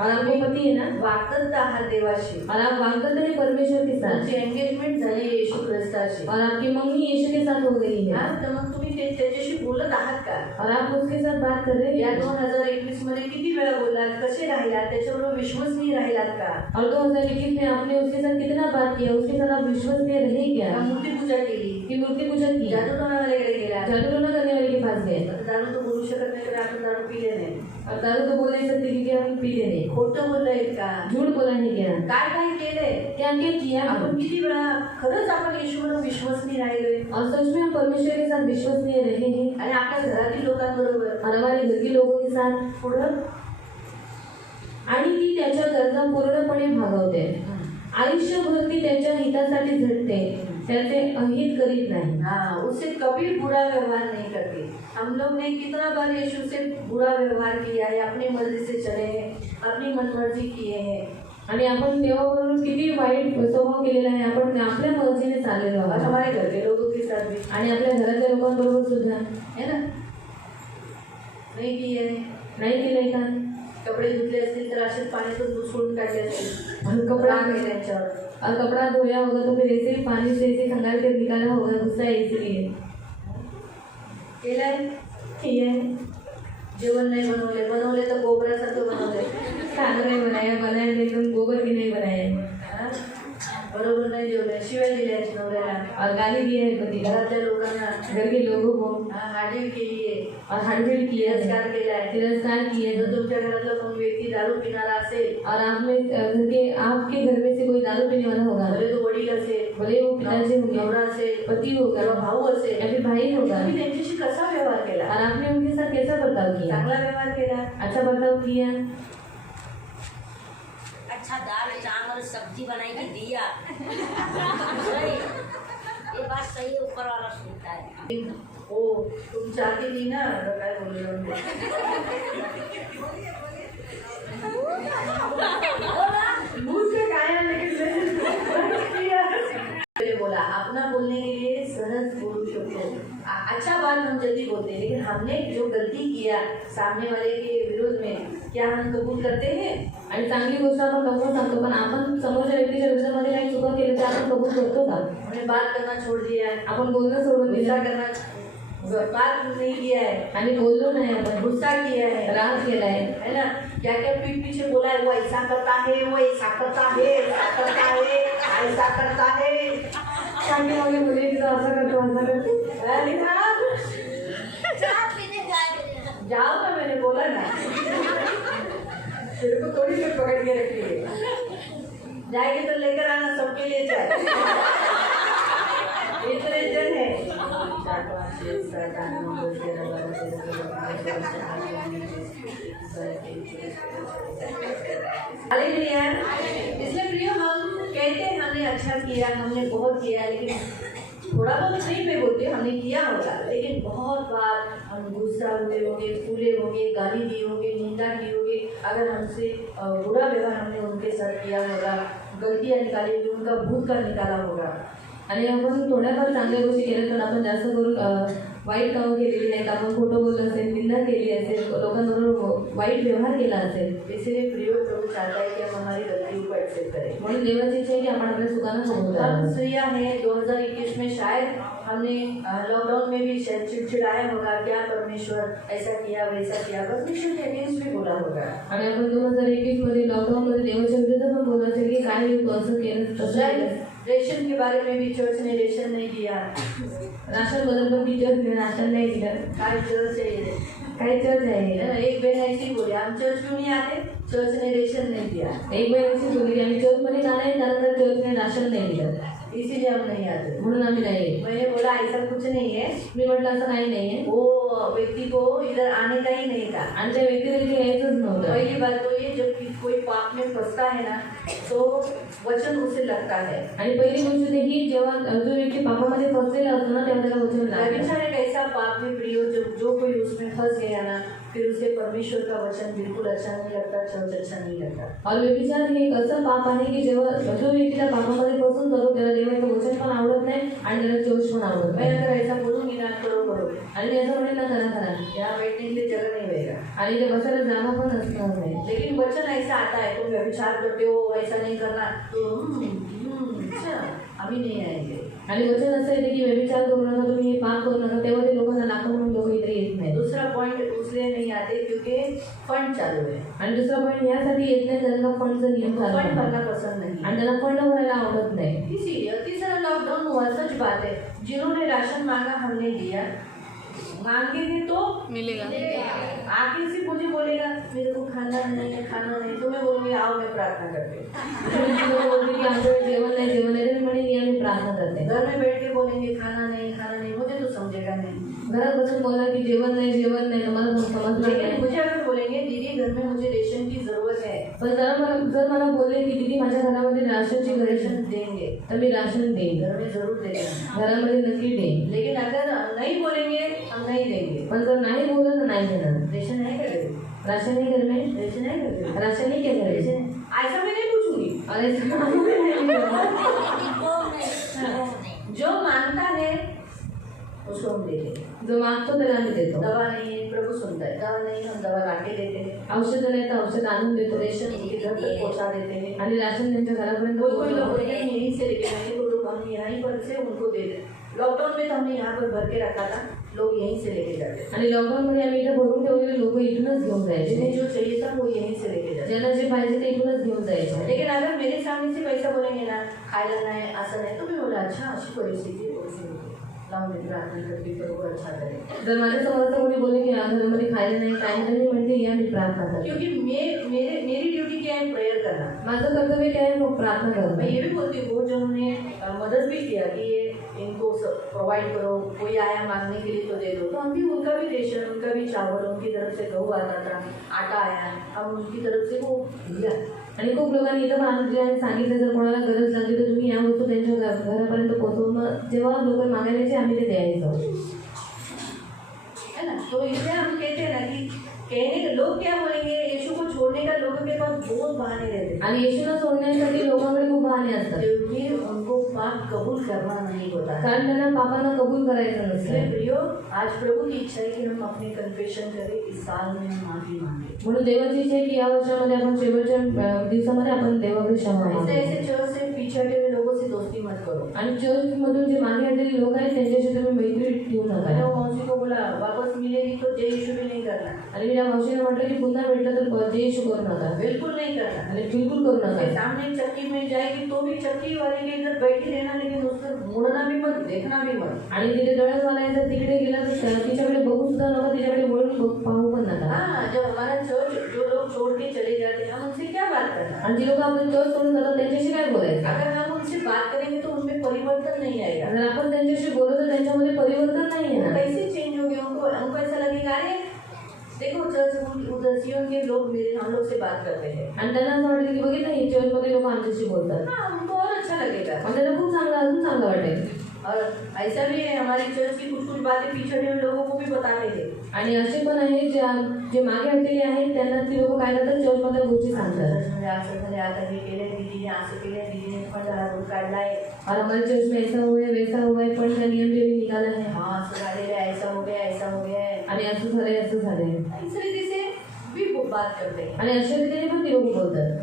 और आपको पति है ना, वागतात आहात देवाशी, और आप वागतात रहे परमेश्वर के साथ, तुमची एंगेजमेंट झाली येशू ख्रिस्ताशी, और आपकी मंगनी यीशु के साथ हो गई है, हा, तर मग तुम्ही त्याच्याशी बोलत आहात का? और आप उसके साथ बात कर रहे या हैं. 2021 मध्ये किती वेळा बोललात, कसे राहिलात, त्याच्याबरोबर विश्वसनीय राहिलात का? और 2021 में आपने उसके साथ कितना बात किया, उसके साथ आप विश्वसनीय रहे क्या? का मूर्ती पूजा केली, की मूर्ति पूजा की, जादू टोणावाल्याकडे गेला, जादू टोना करने वाले के पास गए, आता दारू तो बोलू शकत नाही, कारण आपण दारू पिले नाही. और दारू तो बोल नहीं सकते क्योंकि हम पीते नहीं. खोटं बोललंय का? झूठ बोला है क्या? काय काय केलंय? क्या क्या किया आपण है किती वेळा खरंच आपण येशूवर विश्वसनीय राहिलोय और सच में हम परमेश्वर के साथ विश्वसनीय रहे हैं आणि आपल्या घरातील लोकांबरोबर और हमारे घर के लोगों के साथ पुढं आणि ती त्याच्या गरजा पूर्णपणे भागवते आयुष्यभर ती त्याच्या हितासाठी झटते त्याचे अहित करीत नाही हाँ, उससे कभी बुरा व्यवहार नहीं करती। हम लोग ने कितना बार यीशु से बुरा व्यवहार किया है, अपनी मर्जी से चले हैं, अपनी मनमर्जी किए हैं। आणि आपण देवाबरोबर किती वाईट स्वभाव केलेला आहे आपण आपल्या मर्जीने चाललेलो और आहोत हमारे घर के लोगों के साथ भी आणि आपल्या घरातल्या लोकांबरोबर सुद्धा है ना, नहीं किए हैं। नाही केलंय का कपडे धुतले असतील तर असेच पाण्यातून घुसळून काढले असतील, और कपड़ा राग आहे त्यांच्यावर। और कपड़ा धोया होगा तो फिर ऐसे ही पानी से ऐसे खंगाल कर निकाला होगा गुस्सा है इसलिए केलंय किया है जेवण नाही बनवले, बनवले तर गोबरासारखं बनवले, खाना नहीं बनाया बनाया तो एकदम गोबर की नहीं बनाया हाँ? बरोबर नाही जेवले, शिवाय दिल्या आहेत नवऱ्याला, और गाली दिया है पति घरातल्या लोकांना, घर के लोगों को हाडील केली आहे, और हड़बड़ी किया है तिरस्कार केला आहे। तिरस्कार किया जर है तुमच्या घरातला कोण व्यक्ती दारू पिणारा असेल, और आप में आपके घर में से कोई दारू पीने वाला होगा भले तो वडील असेल, भले वो पिताजी होंगे नवरा असेल, पति होगा किंवा भाऊ असेल, या फिर भाई होगा तुम्ही त्यांच्याशी कसा व्यवहार केला? और आपने उनके साथ कैसा बर्ताव किया चांगला व्यवहार केला, अच्छा बर्ताव किया अच्छा दाल चावल सब्जी बनाई के दिया सही, ये बात सही है, ऊपर वाला सुनता है। हो तुम चाहती नहीं ना, तो काय बोललो मी? मुंह से गाया लेकिन मैंने बोला अपना बोलने के लिए सहज बोल सकते हो। अच्छा बात हम जल्दी बोलते हैं, लेकिन हमने जो गलती किया सामने वाले के विरोध में, क्या हम कबूल करते हैं? आणि चांगली गोष्ट आपण कबूल सांगतो पण आपण समोरच्या व्यक्तीच्या विरोधामध्ये काही चुका केल्या तर आपण कबूल करतो का हमने बात करना छोड़ दिया है, आपण बोलणं सोडून गुस्सा दिलं करना बात नहीं किया है, आणि बोललो नाही आपण गुस्सा किया है, राग केलाय है ना, क्या क्या पीठ पीछे बोला है, वो ऐसा करता है, वो ऐसा करता है, ऐसा करता है, ऐसा करता है। चांगली वाली मुली तिथं असं करतो असं करतो अरे हाँ, चाय पीने जाए जाओ ना, मैंने बोला ना, तेरे को थोड़ी देर पकड़ के रखी है, जाएगी तो लेकर आना सबके लिए चाय, इतने जन है। 4, 5, 6, 7, 8, 9, 10, 11, 12, 13, इसलिए प्रियो हम कहते हैं हमने अच्छा किया, हमने बहुत किया, लेकिन थोड़ा बहुत नहीं पे बोलते हमने किया होगा, लेकिन बहुत बार हम गुस्सा हुए होंगे, फूले होंगे, गाली दी होगी, निंदा की होगी, अगर हमसे बुरा व्यवहार हमने उनके साथ किया होगा, गलतियाँ निकाली होगी, उनका भूतकाल निकाला होगा। आणि आपण थोड्याफार चांगल्या गोष्टी केल्या तर आपण जास्त करून वाईट कामं केलेली नाहीत आपण खोटं बोललं असेल निंदा केली असेल लोकांबरोबर वाईट व्यवहार केला असेल इसलिए प्रियो प्रभु चाहता है कि हम हमारी गलतियों को एक्सेप्ट करें। म्हणून देवाची इच्छा आहे की आपण आपल्या चुकांना कबूल हम करावं स्त्रियां हैं, 2021 में शायद हमने लॉकडाउन में भी शायद चिड़चिड़ाया होगा, क्या परमेश्वर ऐसा किया वैसा किया, परमेश्वर के अगेंस्ट भी बोला होगा। आणि आपण 2021 मध्ये लॉकडाऊन मध्ये देवाच्या विरुद्ध पण बोलला असेल की काय तू असं केलं तसं केलं रेशन के बारे में भी चर्च ने रेशन नहीं दिया, राशन बदल पण टीचर राशन नाही दिलं काय चर्च है ये? काय चर्च आहे है ना, एक बहन ऐसी बोली हम चर्च क्यों नहीं आते, चर्च ने रेशन नहीं दिया, एक बार अशी बोलली की आम्ही चर्चमध्ये का नाही कारण तर चर्चने राशन नाही दिलं इसीलिए हम नहीं आते। म्हणून आम्ही नाही येत. मैंने बोला ऐसा कुछ नहीं है, मी म्हटलं असं काही नाही आहे वो व्यक्ति को इधर आने का ही नहीं था। आणि त्या व्यक्तीला तिथे यायचंच नव्हतं पहली बात तो ये, जब कोई पाप में फंसता है ना तो वचन उसे लगता है। आणि पहिली गोष्ट ते की जेव्हा जो व्यक्ती पापामध्ये फसलेला असतो ना तेव्हा त्याला वचन लागतं व्यभिचार एक ऐसा पाप है प्रियो, जो कोई उसमें फंस गया ना फिर उसे परमेश्वर का वचन बिल्कुल अच्छा नहीं लगता, चर्च अच्छा नहीं लगता। और व्यभिचार हे एक असं पाप आहे की जेव्हा जो व्यक्ती त्या पापामध्ये फसून जातो त्याला देवाचं वचन पण आवडत नाही आणि त्याला चर्च पण आवडत मैं नाही अगर ऐसा बोलूंगी ना करो करो, आणि मी असं म्हणेन ना करा करा यहाँ बैठने के लिए जगह नहीं रहेगा। आणि ते बसायला जागा पण असणार नाही लेकिन वचन ऐसा आता है, तुम व्यभिचार करते हो ऐसा नहीं करना, तो अच्छा अभी नहीं आएंगे। आणि वचन असं येते की व्यभिचार करू नका तुम्ही हे पाप करू नका तेव्हा ते लोकांना नाका म्हणून लोक इथे येत नाही दूसरा पॉइंट इसलिए नहीं आते क्योंकि फंड चालू है, आणि दुसरा पॉईंट यासाठी येत नाही त्यांना फंडचा नियम चालू फंड आहे. भरना पसंद नहीं। आणि त्यांना फंड भरायला आवडत नाही इसीलिए तीसरा लॉकडाउन हुआ, सच बात है, जिन्होंने राशन मांगा हमने दिया, मांगेंगे तो मिलेगा, आगे से मुझे बोलेगा मेरे को खाना नहीं है, खाना नहीं, तो मैं बोलूँगी आओ मैं प्रार्थना करके, तुम्ही बोलते की आमच्याकडे जेवण नाही तर म्हणे आम्ही प्रार्थना करते. घर में बैठ के बोलेंगे खाना नहीं, मुझे तो समझेगा नहीं. घरात बसून बोला की जेवण नाही तर मला समजलं लेकिन नाही. मुझे अगर बोलेंगे दीदी घर में मुझे रेशन की जरूरत है, पण जर मला बोलले की दीदी माझ्या घरामध्ये राशनची गरज रेशन आहे देंगे, तर मी राशन देईन, घर में जरूर देंगे. घरामध्ये नक्की देईन. लेकिन अगर नहीं बोलेंगे हम नहीं देंगे. पण जर नाही बोललं तर नाही देणार. रेशन है क्या घर में? राशन नहीं घर में, रेशन है घर में? राशन नहीं क्या घर रेशन में. है. ऐसा मैं नहीं पूछूंगी. अरे जो मांगता है उसको हम देते. जो मागतो त्याला आम्ही देतो. दवा नहीं है प्रभु सुनता है, दवा नहीं हम दवा ला के देते हैं. औषध नाही तर औषध आणून देतो. रेशन उनके घर तक पहुंचा देते हैं. आणि राशन त्यांच्या घरापर्यंत कोई लोग पोहोचवतो. बोलते हैं यहीं से लेके आएंगे तो लोग हम यहीं पर से उनको दे दें. लॉकडाउन में तो हमने यहाँ पर भर के रखा था, लोग यहीं से लेके जाते. आणि लॉकडाऊन मध्ये आम्ही इथे भरून ठेवलेले लोक इथूनच घेऊन जिन्हें जायचे. जो चाहिए था वो यहीं से लेके जाते. ज्यांना जे पाहिजे ते इथूनच घेऊन जायचे. लेकिन अगर मेरे सामने से पैसा बोलेंगे ना खायला नाही असं नाही, तो मी बोला अच्छा अशी परिस्थिती लावून देते प्रार्थना करते प्रभु अच्छा करे. जर माझ्या समोर कोणी बोले की घरामध्ये खायला नाही काय नाही तर मी म्हणते या मी प्रार्थना करते. क्योंकि मेरी ड्यूटी क्या है प्रेयर करना. माझं कर्तव्य काय आहे मग प्रार्थना मैं करणं. ये भी बोलती हूँ जो उन्होंने मदद भी किया कि ये इनको प्रोवाइड करो, कोई आया मांगने के लिए तो दे दो, तो हम भी उनका भी रेशन, उनका भी चावल, उनकी तरफ से गेहूँ आता था, आटा आया, हम उनकी तरफ से वो दिया. आणि खूप लोकांनी इथं मागितले आणि सांगितलं जर कोणाला गरज लागली तर तुम्ही या वस्तू त्यांच्या घरापर्यंत पोहोचवून मग जेव्हा लोक मागायचे आम्ही ते द्यायचो. है ना. तो इसलिए हम कहते हैं ना कि कहने के लोग क्या बोलेंगे, यीशु को छोड़ने का लोगों के पास बहुत बहाने रहते हैं. आणि येशूला सोडण्यासाठी लोकांकडे खूप बहाणे असतात. क्योंकि उनको पाप कबूल करना नहीं होता है. कारण त्यांना पापांना कबूल करायचं इसलिए नसतं. प्रियो आज प्रभु की इच्छा है कि हम अपने कन्फेशन करें, इस साल में हम माफी मांगे. म्हणून देवाची इच्छा आहे की या वर्षामध्ये आपण शेवटच्या दिवसामध्ये आपण देवाकडे क्षमा ऐसे मागावी. ऐसे चर्च से पीछे हटे हुए लोगों से दोस्ती मत करो. आणि चर्च मधून जे मागे हटलेले लोक आहेत त्यांच्याशी तुम्ही मैत्री ठेवू मैंने नका. वो मौसी को बोला वापस मिलेगी तो जय यीशु भी नहीं करना. आणि मी त्या मावशीने म्हटलं की पुन्हा भेटलं तर जय येशू करू नका. बिल्कुल नहीं करना. आणि बिलकुल करू उसके नका. सामने चक्की में जाएगी तो भी चक्की वाले के इधर बैठी रहना, लेकिन उसको मुड़ना भी मत, देखना भी मत. आणि तिथे डळसवाला आहे तर तिकडे गेला तर तिच्याकडे बघू सुद्धा नका, तिच्याकडे वळून पाहू पण नका. हाँ, जब हमारा चर्च जो लोग छोड़ के चले जाते हैं हम उनसे क्या बात करना. आणि जी लोक आपले चर्च सोडून जातात त्यांच्याशी काय बोलायचं. अगर हम उनसे बात करेंगे तो उनमें परिवर्तन नहीं आएगा. जर आपण त्यांच्याशी बोललो तर त्यांच्यामध्ये परिवर्तन नाही वो येणार. कैसे चेंज हो गए, उनको ऐसा लगेगा अरे देखो चर्च उधर सियोन के लोग मेरे हम लोग से बात करते हैं. आणि त्यांना असं वाटतं की बघितलं ही चर्चमध्ये लोक आमच्याशी बोलतात. हाँ, हमको और अच्छा लगेगा. आणि त्यांना खूप चांगलं अजून चांगलं वाटेल. और ऐसा भी है हमारी चर्च की कुछ बातें पिछड़े हुए लोगों को भी बताते थे. आणि असे पण आहेत जे मागे हटलेले आहेत त्यांना ती लोक काय करतात चर्चमधल्या गोष्टी सांगतात. चर्चमध्ये आता हे केले दीदीने, असं केलं दीदीने, फंड हा रूल काढलाय. और हमारे चर्च में ऐसा हुआ है वैसा हुआ है पण का नियम जो भी निकाला है. हाँ असं झालेलं आहे, ऐसा हो गया ऐसा हो गया है. आणि असं झालंय असं झालंय. इस रीति से भी वो बात करते हैं. आणि अशा रीतीने पण ती लोक बोलतात.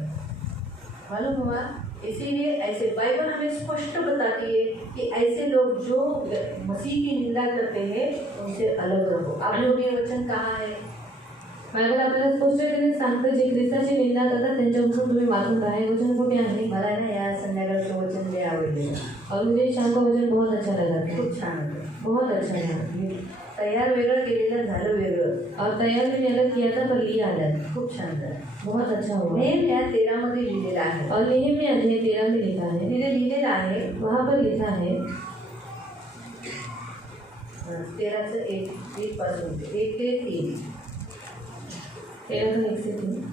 मालूम हुआ. इसीलिए ऐसे बाइबल हमें स्पष्ट बताती है कि ऐसे लोग जो मसीह की निंदा करते हैं उनसे अलग रहो. आप लोग ये वचन कहाँ है. बायबल आपल्याला स्पष्टपणे सांगतं जे ख्रिस्ताची निंदा करतात त्यांच्यापासून तुम्ही वाचून राहा. हे वचन कुठे आहे. मला ना या संध्याकाळचं वचन लय आवडलेलं. और मुझे शाम का वचन बहुत अच्छा लगा. खूप छान होतं. बहुत अच्छा लगा. तयार वेगळं केलेलं झालं वेगळं. और तैयार मैंने अलग किया था पर लिया अलग. खूप छान झालं. बहुत अच्छा हुआ. नेहम्या 13 मध्ये लिहिलेलं आहे. और नेहम्या अध्याय 13 में लिखा है. तिथे लिहिलेलं आहे वहाँ पर लिखा है 13चं 1 पासून 1 ते 3. 13 का 1 से 3.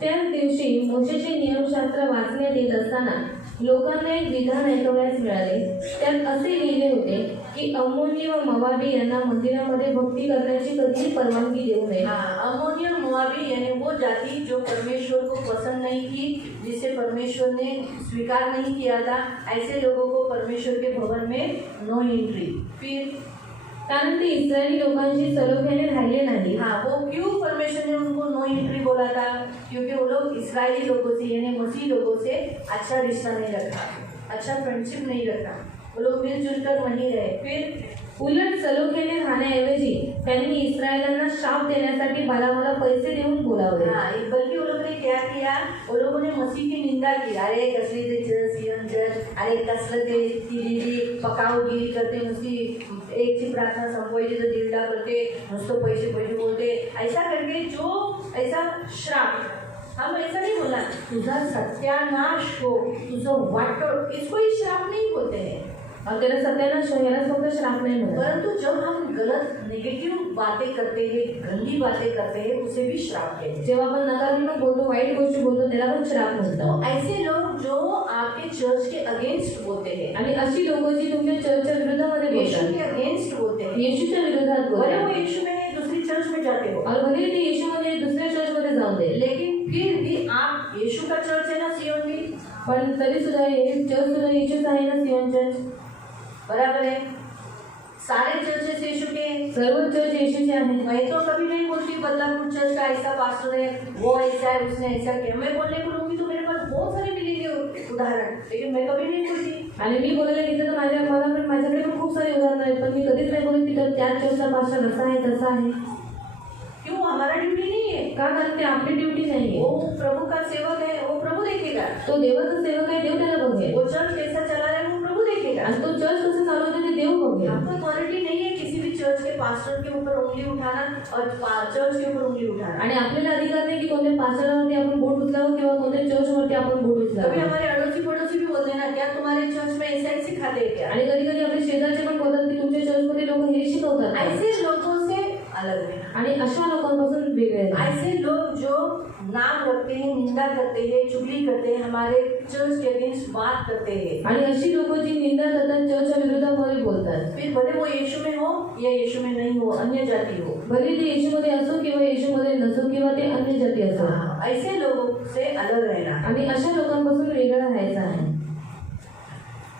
त्याच दिवशी मोशेचे नियमशास्त्र वाचण्यात येत असताना लोकांना एक विधान ऐकवयास मिळाले. त्यात असे लिहिले होते की अम्मोनी व मोवाबी यांना मंदिरामध्ये भक्ती करण्याची कधीही परवानगी देऊ नये. हाँ, अम्मोनी और मोआबी यानी वो जाति जो परमेश्वर को पसंद नहीं की, जिसे परमेश्वर ने स्वीकार नहीं किया था, ऐसे लोगों को परमेश्वर के भवन में नो एंट्री. फिर कारण ते इस्रायली लोकांशी सलोख्याने राहिले नाही. हाँ, वो क्यों परमेश्वर ने उनको नो एंट्री बोला था. क्योंकि वो लोग इस्राएली लोगों से यानी मसीह लोगों से अच्छा रिश्ता नहीं रखा, अच्छा फ्रेंडशिप नहीं रखा. वो लोग मिलजुल कर नहीं रहे. फिर उलट सलोख्याने खाण्याऐवजी त्यांनी इस्रायलांना श्राप देण्यासाठी बालामाला पैसे देऊन बोलावले. हाँ, बल्कि वो लोगों ने क्या किया, वो लोगों ने मसीह की निंदा की. अरे कसले ते जज, सियन जज, अरे कसलं ते ती पकावगिरी करते, नुसती एक ची प्रार्थना संपवायची तर दीडला करते, नुसतं पैसे पैसे बोलते, ऐसा करके जो ऐसा श्राप. हम ऐसा नहीं बोला तुझा सत्यानाश हो, तुझं वाटोळ, इसको ही श्राप नहीं बोलते हैं. और त्याला सत्यानाश हो, याला फक्त श्राप नाही म्हणत. परंतु जब हम गलत नेगेटिव बातें करते हैं, गंदी बातें करते हैं, उसे भी श्राप कहते हैं. जेव्हा आपण नकारात्मक बोलतो, वाईट गोष्टी बोलतो, त्याला पण श्राप म्हणतो. ऐसे लोग जो आपके चर्च के अगेंस्ट बोलते हैं, आणि अशी लोक जी तुमच्या चर्चच्या विरोधामध्ये यीशु बोलतात, के अगेंस्ट बोलते हैं, येशूच्या विरोधात भले वो बोलतात, यीशु में दूसरी चर्च में जाते हो, और भले ते येशूमध्ये दुसऱ्या चर्चमध्ये जाऊ दे, लेकिन फिर भी आप यीशु का चर्च है ना सियोन भी, पण तरी सुद्धा हे चर्च सुद्धा येशूच आहे ना, सियोन चर्च. बराबर है. सारे चर्चेस यीशु के हैं. सर्व चर्च येशूचे आहेत. मैं तो कभी नहीं बोलती बदलापुर चर्च का ऐसा पास्टर है, वो ऐसा है, उसने ऐसा किया. मैं बोलने को लूंगी तो मेरे पास बहुत सारे मिलेंगे उदाहरण, लेकिन मैं कभी नहीं बोलती. आणि मी बोलायला घेतलं तर माझ्याकडे पण खूप सारे उदाहरणं आहेत, पण मी कधीच नाही बोलत की तर त्या चर्चचा पास्टर असा आहे तसा आहे. क्यों? हमारा ड्यूटी नहीं है. का? कारण ते आपली ड्युटी नाही. वो प्रभु का सेवक है, वो प्रभु देखेगा. तो देवाचा सेवक आहे, देव त्याला बघेल. वो चर्च कैसा चला रहा है वो प्रभु देखेगा. आणि तो चर्च कसं चालवतो ते देव बघेल. आपको अथॉरिटी नहीं है किसी भी चर्च के पास्टर के ऊपर उंगली उठाना और चर्च के ऊपर उंगली उठाना. आणि आपल्याला अधिकार नाही की कोणत्या पास्टरवरती आपण बोट उचलावं किंवा कोणत्या चर्चवरती आपण बोट कभी उचलावं. हमारे अड़ोसी पड़ोसी भी बोलते हैं ना, क्या तुम्हारे चर्च में ऐसा ही सिखाते हैं क्या? आणि कधी कधी आपले शेजारचे पण बोलतात की तुमच्या चर्चमध्ये लोक हे शिकवतात. ऐसे लोगों से अलग है. आणि अशा लोकांपासून वेगळे आहेत. ऐसे लोग जो नाम रखते हैं, निंदा करते हैं, चुगली करते हैं, हमारे चर्च के अगेंस्ट बात करते हैं, आणि अशी लोक जी निंदा करतात, चर्चच्या विरोधामध्ये बोलतात, फिर भले वो यीशु में हो या यीशु में नहीं हो, अन्य जाति हो, भले ते येशूमध्ये असो किंवा येशूमध्ये नसो किंवा ते अन्य जाती असो, ऐसे लोगों से अलग रहना. आणि अशा लोकांपासून वेगळं राहायचं आहे.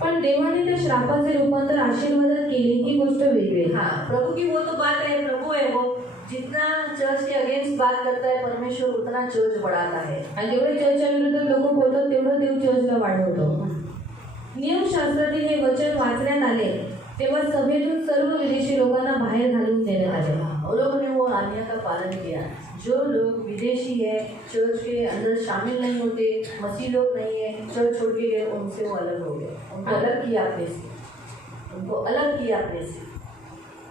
पण देवाने त्या श्रापाचे रूपांतर आशीर्वादात केले ही गोष्ट वेगळी आहे. हाँ, प्रभु की वो तो बात है, प्रभु है वो. जितना चर्च के अगेंस्ट बात करता है परमेश्वर, उतना चर्च बढ़ाता है. आणि जेवढे चर्चच्या विरुद्ध लोक बोलतात तेवढं देव चर्चला वाढवतो. नियमशास्त्रातील हे वचन वाचण्यात आले तेव्हा सभेतून सर्व विदेशी लोकांना बाहेर घालून देण्यात आले. उन लोगों ने वो आज्ञा का पालन किया. जो लोग विदेशी है, चर्च के अंदर शामिल नहीं होते, मसीह लोग नहीं है, चर्च छोड़ के गए, उनसे वो अलग हो गए. उनको अलग किया अपने से, उनको अलग किया अपने से.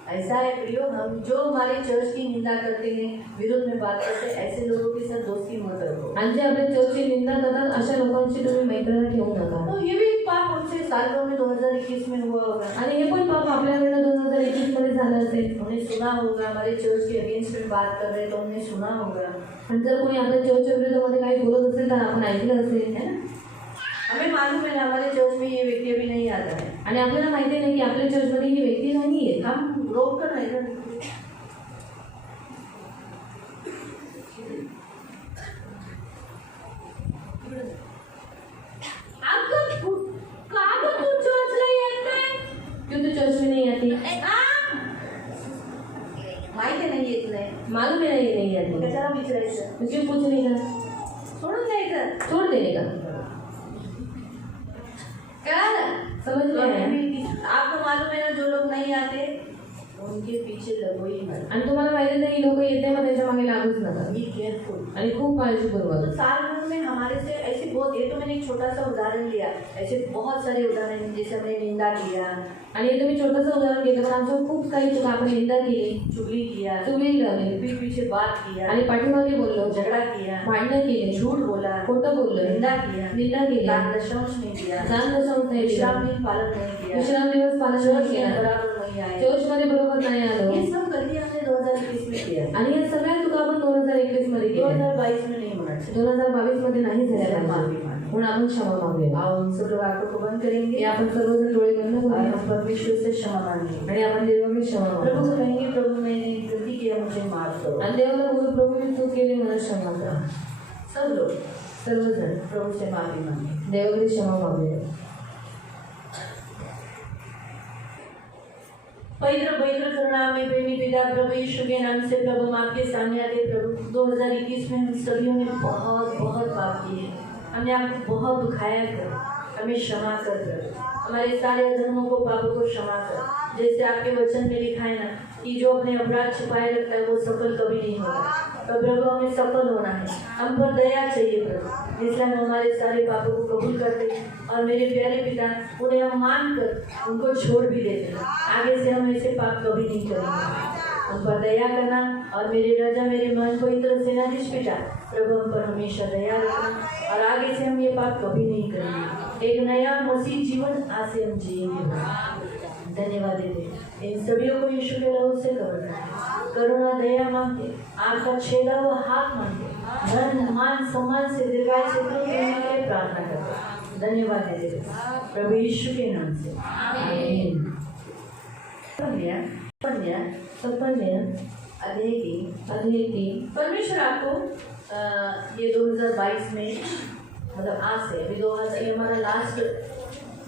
ऐसा है प्रियो, हम जो हमारे चर्च की निंदा करते हैं, विरोध में बात करते हैं, ऐसे लोगों के साथ दोस्ती मत रखो. आणि जे आपल्या चर्चची निंदा करतात अशा लोकांची तुम्ही मैत्रीला ठेवू नका. तो ये भी पाप उनसे साल 2021 में हुआ होगा. आणि हे पण पाप आपल्याकडनं 2021 मध्ये झालं असेल. उन्हें सुना होगा, हमारे चर्च के अगेंस्ट में बात कर रहे तो उन्हें सुना होगा. आणि जर कोणी आपल्या चर्चच्या विरोधामध्ये काही बोलत असेल तर आपण ऐकलं असेल, है ना. हमें मालूम है ना, हमारे चर्च में ये व्यक्ति अभी नहीं आता है. आणि आपल्याला माहिती नाही की आपल्या चर्चमध्ये ही व्यक्ती नाही आहे. हम रोक कर नहीं रहे. क्यों तू चर्च में नहीं आती? माहिती नाही येत नाही. मालूम है ये नहीं आती. कशाला विचारायचं? तो क्यों पूछने का? सोडून द्यायचं. छोड़ देने का. समझ तो गए हैं? आपको मालूम है ना, जो लोग नहीं आते उनके पीछे लगो ही मत. आणि तुम्हाला माहिती नाही लोक येते मग त्याच्या मागे लागूच नका. Be careful. आणि खूप काळजीपूर्वक. तो साल भर में हमारे से ऐसे बहुत, ये तो मैंने एक छोटा सा उदाहरण लिया, ऐसे बहुत सारे उदाहरण हैं. जैसे हमने निंदा किया, आणि हे तुम्ही छोटंसं उदाहरण घेतलं पण आमच्यावर खूप काही चुका, आपण निंदा केली, चुगली किया, चुगली लावली, पीठ पीछे बात किया, आणि पाठीमागे बोललो, झगड़ा किया, भांडणं केली, झूठ बोला, खोटं बोललो, निंदा किया, निंदा केली, दान दशांश नहीं दिया, दान दशांश नाही दिला, विश्राम दिन पालन नहीं किया, विश्राम दिवस पालन चर्च नाही में केला, बराबर नहीं आए. चर्चमध्ये बरोबर नाही आलो. ये सब गलती हमने 2021 में किया. आणि या सगळ्या चुका आपण 2021 मध्ये केल्या. 2022 में नहीं होना चाहिए. 2022 मध्ये नाही झाल्या पाहिजे. म्हणून आपण क्षमा मागूया. आओ हम सब लोग आंखों को बंद हे करेंगे आपण सर्वजण डोळे बंद और करूया हम परमेश्वर से क्षमा मांगेंगे. आणि आपण देवाकडे क्षमा प्रभु मागू. को कहेंगे, प्रभु मैंने गलती किया, मुझे माफ करो. आणि देवाला बोलू, प्रभू मी चूक केली, मला क्षमा करा. सब लोग सर्वजण प्रभु से माफी मांगे. देवाकडे क्षमा मागूया. पवित्र पवित्र करुणामय प्रेमी पिता प्रभु यीशु के नाम से प्रभु हम आपके सामने आते प्रभु. 2021 में हम सभी ने बहुत बहुत पाप किए. हमने आपको बहुत दुखाया कर, हमें क्षमा कर. हमारे सारे अधर्मों को, पापों को क्षमा कर. जैसे आपके वचन में लिखा है ना, कि जो अपने अपराध छिपाए रखता है वो सफल कभी नहीं होगा। तो प्रभु हमें सफल होना है, हम पर दया चाहिए प्रभु, इसलिए हम हमारे सारे पापों को कबूल करते हैं और मेरे प्यारे पिता उन्हें हम मान कर उनको छोड़ भी देते हैं। आगे से हम ऐसे पाप कभी नहीं करेंगे। उन पर दया करना और मेरे राजा मेरे मन को इस तरह से न निष्पिटा प्रभु हम पर हमेशा दया रखना और आगे से हम ये पाप कभी नहीं करेंगे। एक नया मसीह जीवन आज से हम जिएंगे। धन्यवाद देते इन सभी को यीशु के लहू से करुणा दया मांगते, आपका छेदा हुआ हाथ मांगते, धन मान सम्मान से दीर्घायु से प्रार्थना करते। धन्यवाद देते प्रभु यीशु के नाम से, आमीन। सपन्य अध्याय 3। परमेश्वर आपको ये 2022 में मतलब आज से अभी 2000 ये हमारा लास्ट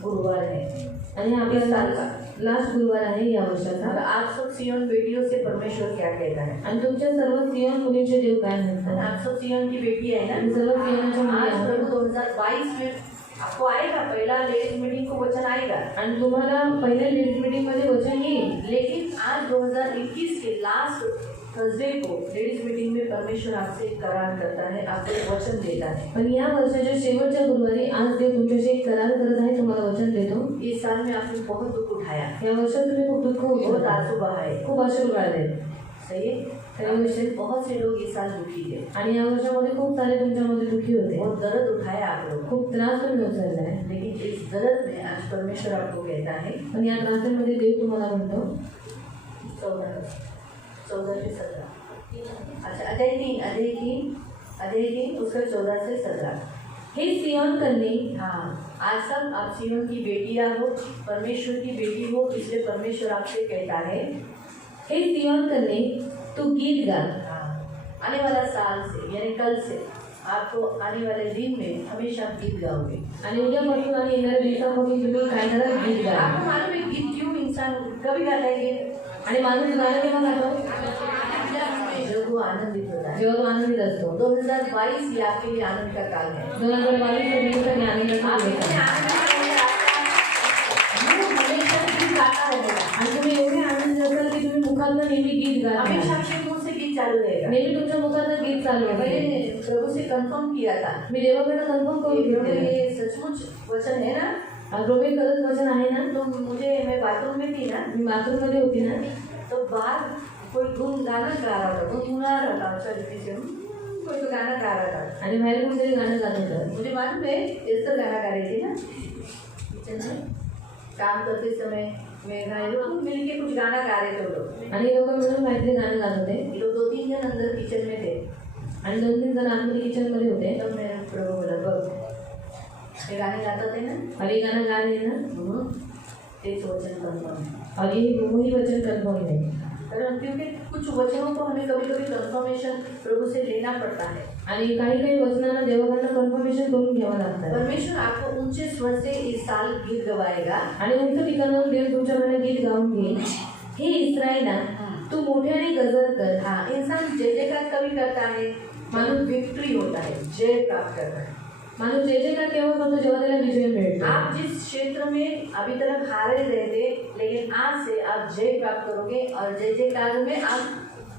गुरुवार है आणि आपला साल का लास्ट गुरुवार आहे या वर्षाचा। और आप सब सियोन बेटियों से परमेश्वर क्या कहता है? आणि तुमच्या सर्व सियोन मुलींचे देव काय म्हणतात? आप सब सियोन की बेटी है ना? सर्व सियोनच्या मुली आज आहेत। प्रभु 2022 में आपको आएगा, पहला लेडीज मीटिंग को वचन आएगा आणि तुम्हाला पहिल्या लेडीज मीटिंग मध्ये वचन येईल। लेकिन आज 2021 के लास्ट थर्सडे को लेडीज मीटिंग में परमेश्वर आपसे एक करार करता है, आपको एक वचन देता है। पण या वर्षाच्या शेवटच्या गुरुवारी आज देव तुमच्याशी एक करार करत आहे, तुम्हाला वचन देतो। इस साल में आपने बहुत दुख उठाया, या वर्षात तुम्ही खूप दुःख बहुत होतं, आंसू बहाए, खूप अश्रू गाळले। सही है? बहुत से लोग इस साल दुखी थे आणि या वर्षामध्ये खूप सारे तुमच्यामध्ये दुखी होते, बहुत दर्द उठाया आप लोग, खूप त्रास तुम्ही उचललाय। लेकिन इस दर्द में आज परमेश्वर आपको कहता है, पण या त्रासामध्ये देव तुम्हाला म्हणतो 14 से 17। अच्छा अध्याय 3 उसका 14 से 17। हे सियोन कन्ये, हाँ आज सब आप सियोन की बेटियां हो, परमेश्वर की बेटी हो, इसलिए परमेश्वर आपसे कहता है, हे सियोन कन्ये तू गीत गा। आने वाला साल से यानी कल से आपको आने वाले दिन में हमेशा गीत गाओगे। आणि उद्यापासून आणि येणाऱ्या दिवसामध्ये तुम्ही काय करा, गीत गा। आपको मालूम है गीत क्यों इंसान कभी गाता है गीत? आणि माणूस गाणं केव्हा गातो? जब वो आनंदित होता है। जेव्हा तो आनंदित असतो। 2022 ये आपके लिए आनंद का काल है। 2022 तुमच्यासाठी आनंदाचा आपके दिवस आहे। हमेशा गीत गाता रहेगा, आणि तुम्ही एवढे आनंद असाल की तुम्ही मुखातनं नेहमी गीत गाता। हमेशा आपके मुंह से गीत चालू रहेगा। नेहमी तुमच्या मुखातनं गीत चालू मैंने आहे। प्रभु से कंफर्म किया था, मी देवाकडे कन्फर्म करून प्रभु घेतलेलं। ये सचमुच वचन है ना? प्रभू खरंच वचन आहे ना? तो मैं बाथरूम में थी ना, मी बाथरूम मध्ये होती ना, तो बाहर कोई गाना गा रहा था, गुनगुना रहा था, चलती से कोई तो गाना गा रहा था आणि बाहेर कोणतरी गाणं गात होतं। मुझे मालूम है एस्तर गाना गा रही थी ना किचन में काम करते समय, मैं लोग मिल के कुछ गाना गा रहे थे वो लोग, आणि लोक मिळून काहीतरी गाणं गात होते ये लोग 2-3 जन अंदर किचन में थे। आणि 2-3 जण आतमध्ये किचन मध्ये होते। तब मैं प्रभु बोला बघ ये गाने गाता थे ना, और ये गाना गा रहे हैं ना, तेज वचन कंफर्म है। और ये वही वचन कन्फर्म है। क्योंकि कुछ वचनों को हमें कभी कभी कंफर्मेशन प्रभु से लेना पड़ता है। आणि काही वचनांना देवाकडनं कन्फर्मेशन करून घ्यावं लागतं। परमेश्वर आपको ऊंचे स्वर से इस साल गीत गवाएगा आणि उंच ठिकाणावर देव तुमच्याकडे गीत गाऊन घेईल। हे इस्रायला तू मोठ्याने गजर कर। हाँ, इंसान जय जयकार कभी करता है, मानो विक्ट्री होता है, जय प्राप्त करता है। माणूस जय जयकार केव्हा करतो? जेव्हा त्याला विजय मिळतो। आप जिस क्षेत्र में अभी तक हारे रहे थे, लेकिन आज से आप जय प्राप्त करोगे और जय जयकार में आप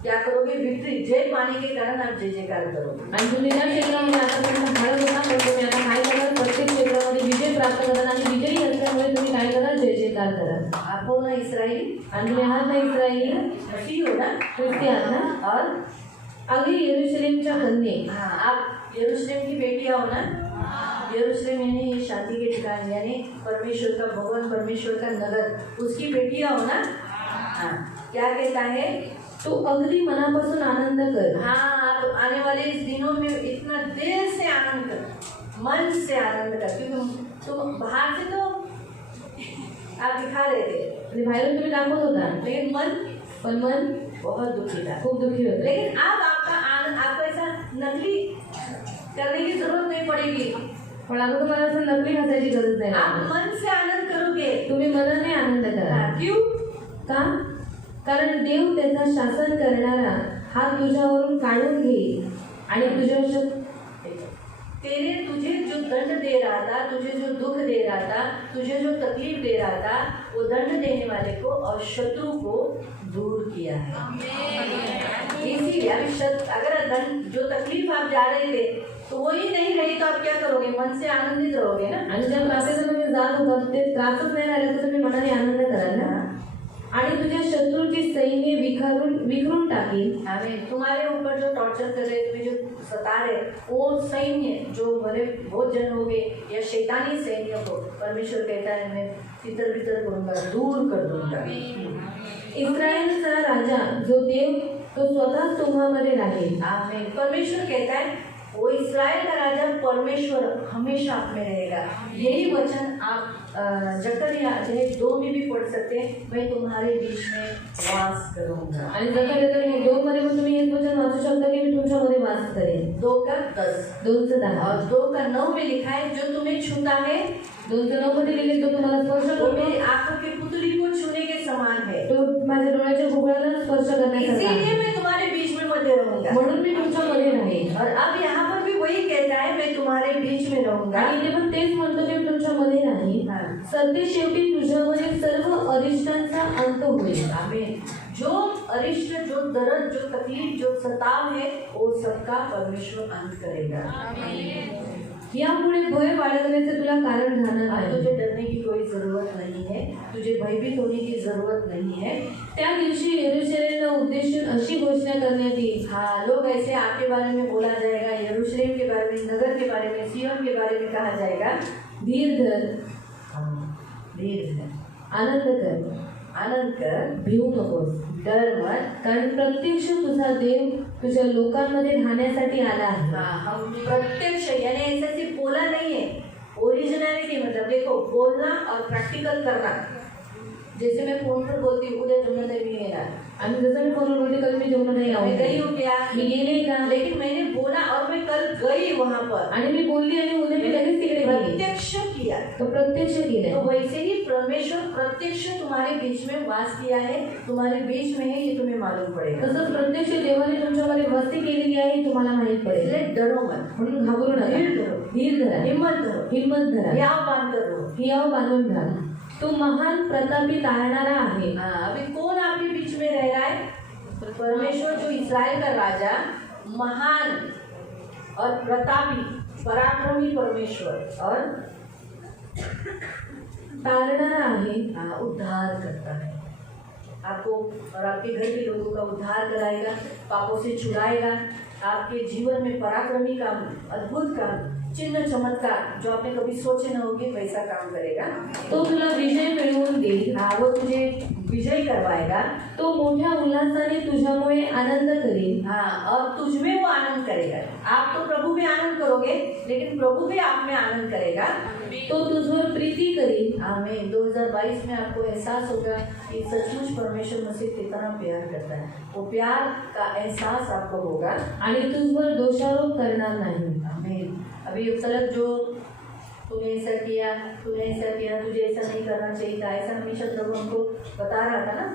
क्या करोगे? विक्ट्री, जय पाने के कारण आप जय जयकार करोगे। आणि तुम्ही त्या क्षेत्रामध्ये आतापर्यंत हारत होता, पण तुम्ही आता काय कराल? प्रत्येक क्षेत्रामध्ये विजय प्राप्त कराल आणि विजयी असल्यामुळे तुम्ही काय कराल? जय जयकार कराल। आप हो ना इसराइली, आणि तुम्ही आहात ना इस्रायली, मसीह हो ना, ख्रिस्ती आहात ना, और अगदी यरूशलेमच्या कन्ये, हाँ आप यरूशलेम की बेटियां हो ना। यरूशलेम यानी शांति के ठिकान, यानी परमेश्वर का भवन, परमेश्वर का नगर, उसकी बेटियां हो ना। हाँ क्या कहता है? तू अगदी मनापासून आनंद कर। हाँ आप आने वाले इस दिनों में इतना दिल से आनंद कर, मन से आनंद कर, क्योंकि तुम बाहर से तो आप दिखा रहे थे, आणि बाहेरून तुम्ही दाखवत होता, लेकिन मन बहुत दुखी था, खूप दुःखी होते। लेकिन अब आपका आनंद, आपको ऐसा नकली करने की जरूरत नहीं पड़ेगी। पण आता तुम्हाला असं नकली हसायची गरज नाही आप लागणार। मन से आनंद करोगे। तुम्ही मनाने आनंद करा। क्यों? का? कारण देव त्याचा शासन करणारा हात तुझ्यावरून काढून घेईल आणि तुझ्या तेरे तुझे जो दंड दे रहा था, तुझे जो दुख दे रहा था, तुझे जो तकलीफ दे रहा था, वो दंड देने वाले को और शत्रु को दूर किया है। इसीलिए अगर दंड जो तकलीफ आप जा रहे थे तो वही नहीं रही तो आप क्या करोगे? मन से आनंदित रहोगे ना। आणि ज्या त्रासाचं तुम्ही जात होता ते त्रासच नाही राहिला तर तुम्ही मनाने आनंद कराल ना. आणि तुझ्या शत्रूची सैन्य विखरून टाकील. आमीन. तुम्हारे ऊपर जो टॉर्चर कर रहे, तुम्हें जो सता रहे, वो सैन्य जो भले बहुत जन हो गए या शैतानी सैन्य को परमेश्वर कहता है मैं तितर बितर करूंगा, दूर कर दूंगा. इस्रायलचा राजा जो देव तो स्वतः तुम्हामध्ये राहील. आमीन. परमेश्वर कहता है वो इस्राएल का राजा परमेश्वर हमेशा आप में रहेगा. यही वचन आप जकरिया 2 में भी पढ़ सकते हैं, मैं तुम्हारे बीच में वास करूंगा. आणि जकरिया 2 मध्ये पण तुम्ही हेच वचन वाचू शकता की मी तुमच्यामध्ये वास करेन. 2:10 2:10 और 2:9 में लिखा है जो तुम्हें छूता है 2:9 मध्ये लिहिले तो तुम्हाला स्पर्श वो करतो. मेरी आंखों की पुतली को छूने के समान है. तो माझ्या डोळ्याच्या भुगळाला स्पर्श करण्याचा इसीलिए मैं तुम्हारे बीच में मध्य रहूंगा. म्हणून मी तुमच्यामध्ये राहील. और अब यहाँ पर भी वही कहता है मैं तुम्हारे बीच में रहूंगा. आणि इथे पण तेच म्हणतो की मी तुमच्यामध्ये राहील. हाँ. सत्य शेवटी तुझ्यावरील सर्व अरिष्टांचा अंत होईल. आमीन. जो अरिष्ट, जो दर्द, जो तकलीफ, जो सताव है वो सबका परमेश्वर अंत करेगा. यापुढे भय बाळगण्याचे तुला कारण राहणार अब नाही. तुझे डरने की कोई जरूरत नहीं है, तुझे भयभीत होने की जरूरत नहीं है. त्या दिवशी यरूशलेमला उद्देशून अशी घोषणा करण्यात येईल. हाँ, लोग ऐसे आपके बारे में बोला जाएगा, यरूशलेम के बारे में, नगर के बारे में, सिय्योन के बारे में कहा जाएगा धीर धर, धीर धर, आनंद कर, आनंद कर, भिवू नकोस. डर मत. कारण प्रत्यक्ष तुझा देव तुझ्या लोकांमध्ये राहण्यासाठी आला आहे. हाँ, हम प्रत्यक्ष यानी ऐसे सिर्फ बोला नहीं है, ओरिजिनलिटी मतलब देखो बोलना और प्रैक्टिकल करना. जैसे मैं फोन पर बोलती हूँ उद्या जमलं तर मी येणार, आणि जसं मी फोनवर बोलते कल मी जेवण नाही मैं गई हूँ क्या, मी गेले का, लेकिन मैंने बोला और मैं कल गई वहाँ पर, आणि मी बोलली आणि उद्या मी लगेच तिकडे गेली. प्रत्यक्ष किया. तो प्रत्यक्ष केलं. तो वैसे ही परमेश्वर प्रत्यक्ष तुम्हारे बीच में वास किया है, तुम्हारे बीच में है, ये तुम्हें मालूम पड़ेगा. तसंच प्रत्यक्ष देवाने तुमच्यामध्ये वस्ती केलेली आहे हे तुम्हाला माहित पडेल. इसलिए डरो मत, म्हणून घाबरू नका. धीर धरो, धीर धरा, हिम्मत धरो, हिम्मत धरा, याव बांध करो. हियाव बांधून राहा. तो महान प्रतापी तारणारा आहे. हाँ, अभी कौन आपके बीच में रह रहा है? परमेश्वर जो इस्राएल का राजा, महान और प्रतापी पराक्रमी परमेश्वर और तारणारा आहे. हाँ, उद्धार करता है आपको और आपके घर के लोगों का उद्धार कराएगा, पापों से छुड़ाएगा. आपके जीवन में पराक्रमी काम, अद्भुत काम, चिन्ह चमत्कार जो आपने कभी सोचे न होंगे वैसा काम करेगा. तो तुला विजय मिळवून देईल. हाँ, वो तुझे विजयी करवाएगा. तो मोठ्या उल्हासाने तुझ्यामुळे आनंद करेल. हाँ, और तुझ में वो आनंद करेगा. आप तो प्रभु में आनंद करोगे, लेकिन प्रभु भी आप में आनंद करेगा. तो तुझवर प्रीती करेल. आमीन. 2022 में आपको एहसास होगा कि सचमुच परमेश्वर मसीह कितना प्यार करता है. वो प्यार का एहसास आपको होगा. आणि तुझवर दोषारोप करणार नाही. आमीन. अभी तलक जो तूने ऐसा किया, तुझे ऐसा नहीं करना चाहिए था, ऐसा हमेशा प्रभु हमको बता रहा था ना.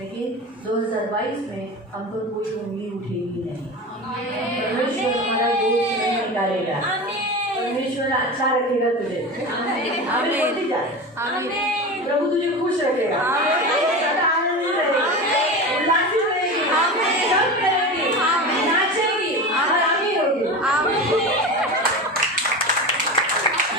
लेकिन 2022 में हम पर कोई उंगली उठेगी नहीं. परमेश्वर हमारा दोष नहीं निकालेगा. परमेश्वर अच्छा रखेगा तुझे. आमीन. बोलती जा. प्रभु तुझे खुश रखेगा. सदा आनंदित रहेगा, उल्लासित रहेगी, सब करेगी, नाचेगी और अमीर होगी.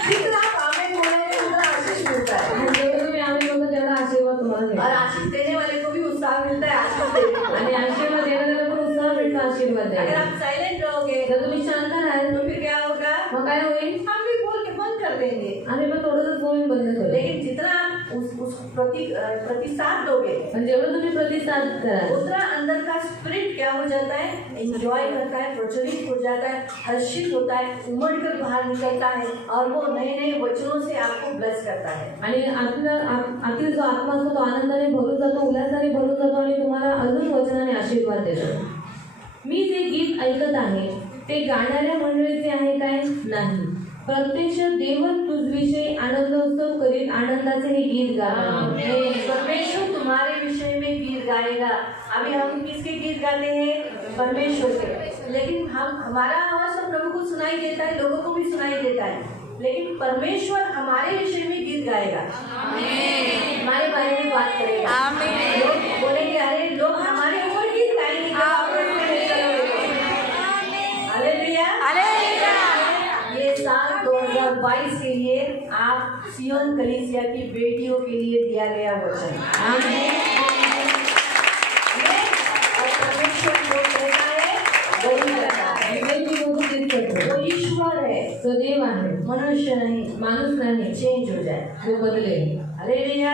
जितना आप आमीन बोलेंगे उतना आशीष मिलता है. आणि जेवढं तुम्ही आम्ही बोलतो तेवढा आशीर्वाद तुम्हाला और मिळेल. आशीष देने वाले को भी उत्साह मिलता है आशीष देने को. आणि आशीर्वाद देणाऱ्याला पण उत्साह भेटतो आशीर्वाद अगर द्यायला. आप साइलेंट रहोगे जर तुम्ही शांत राहाल तो फिर क्या होगा? मग काय होईल? हम भी बोल के बंद कर देंगे. आम्ही पण थोडंसं बोलून बंद करू. लेकिन जितना आप उस प्रतिसाद दोगे पण जेवढं तुम्ही प्रतिसाद कराल उतना अंदर का स्पिरिट क्या हो जाता है? एंजॉय करता है, प्रज्वलित हो जाता है, हर्षित होता है, उमड़ कर बाहर निकलता है और वो नए नए वचनों से आपको ब्लेस करता है. आणि आतील जो आत्मा असतो तो आनंदाने भरून जातो, उल्हासाने भरून जातो आणि तुम्हाला अजून वचनाने आशीर्वाद देतो. मी जे गीत ऐकत आहे ते गाणाऱ्या मंडळीचे आहे काय? नाही, प्रत्यक्ष देवच तुझविषयी आनंदोत्सव करीत आनंदाचे हे गीत गातात. आमीन. परमेश्वर तुम्हारे विषय में गीत गाएगा. अभी हम किसके गीत गाते हैं? परमेश्वर के. लेकिन हम हमारा आवाज तो प्रभु को सुनाई देता है, लोगों को भी सुनाई देता है, लेकिन परमेश्वर हमारे विषय में गीत गाएगा. हमारे बारे में बात करेगा. लोग बोलेंगे अरे लोग हमारे ऊपर गीत गाएंगे. हालेलुया. ये साल 2022 के लिए आप सियोन कलीसिया की बेटियों के लिए दिया गया वचन. और परमेश्वर को कहता है वही करता है. वो ईश्वर है, सदैव आहे, मनुष्य नहीं, माणूस नाही, चेंज हो जाए. तो बदलेल. हालेलुया.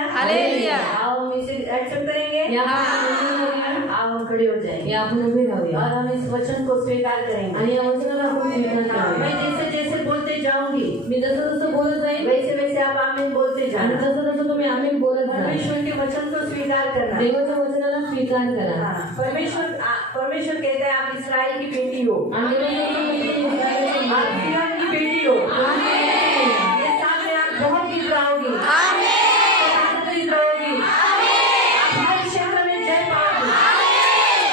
आओ हम इसे एक्सेप्ट करेंगे. या आपण आओ हम खड़े हो जाएंगे या आपण उभे राहूया और हम इस वचन को स्वीकार करेंगे. आणि या वचनाला आपण स्वीकार करावा. मैं जैसे जैसे बोलते जाऊंगी मी जसं जसं बोलत जाईन वैसे वैसे आप आमीन बोलते आणि जाना. तसं तसं तुम्ही आमीन बोलत जा. परमेश्वर के वचन को स्वीकार करना. देवाच्या वचनाला स्वीकार करा. हाँ, परमेश्वर कहता है आप इस्राएल की बेटी हो. आणि आप सिय्योन की बेटी हो. ये साल में आप बहुत गीत गाओगी. आप गीत गाओगी. आप हर क्षेत्र में जय पाओगी.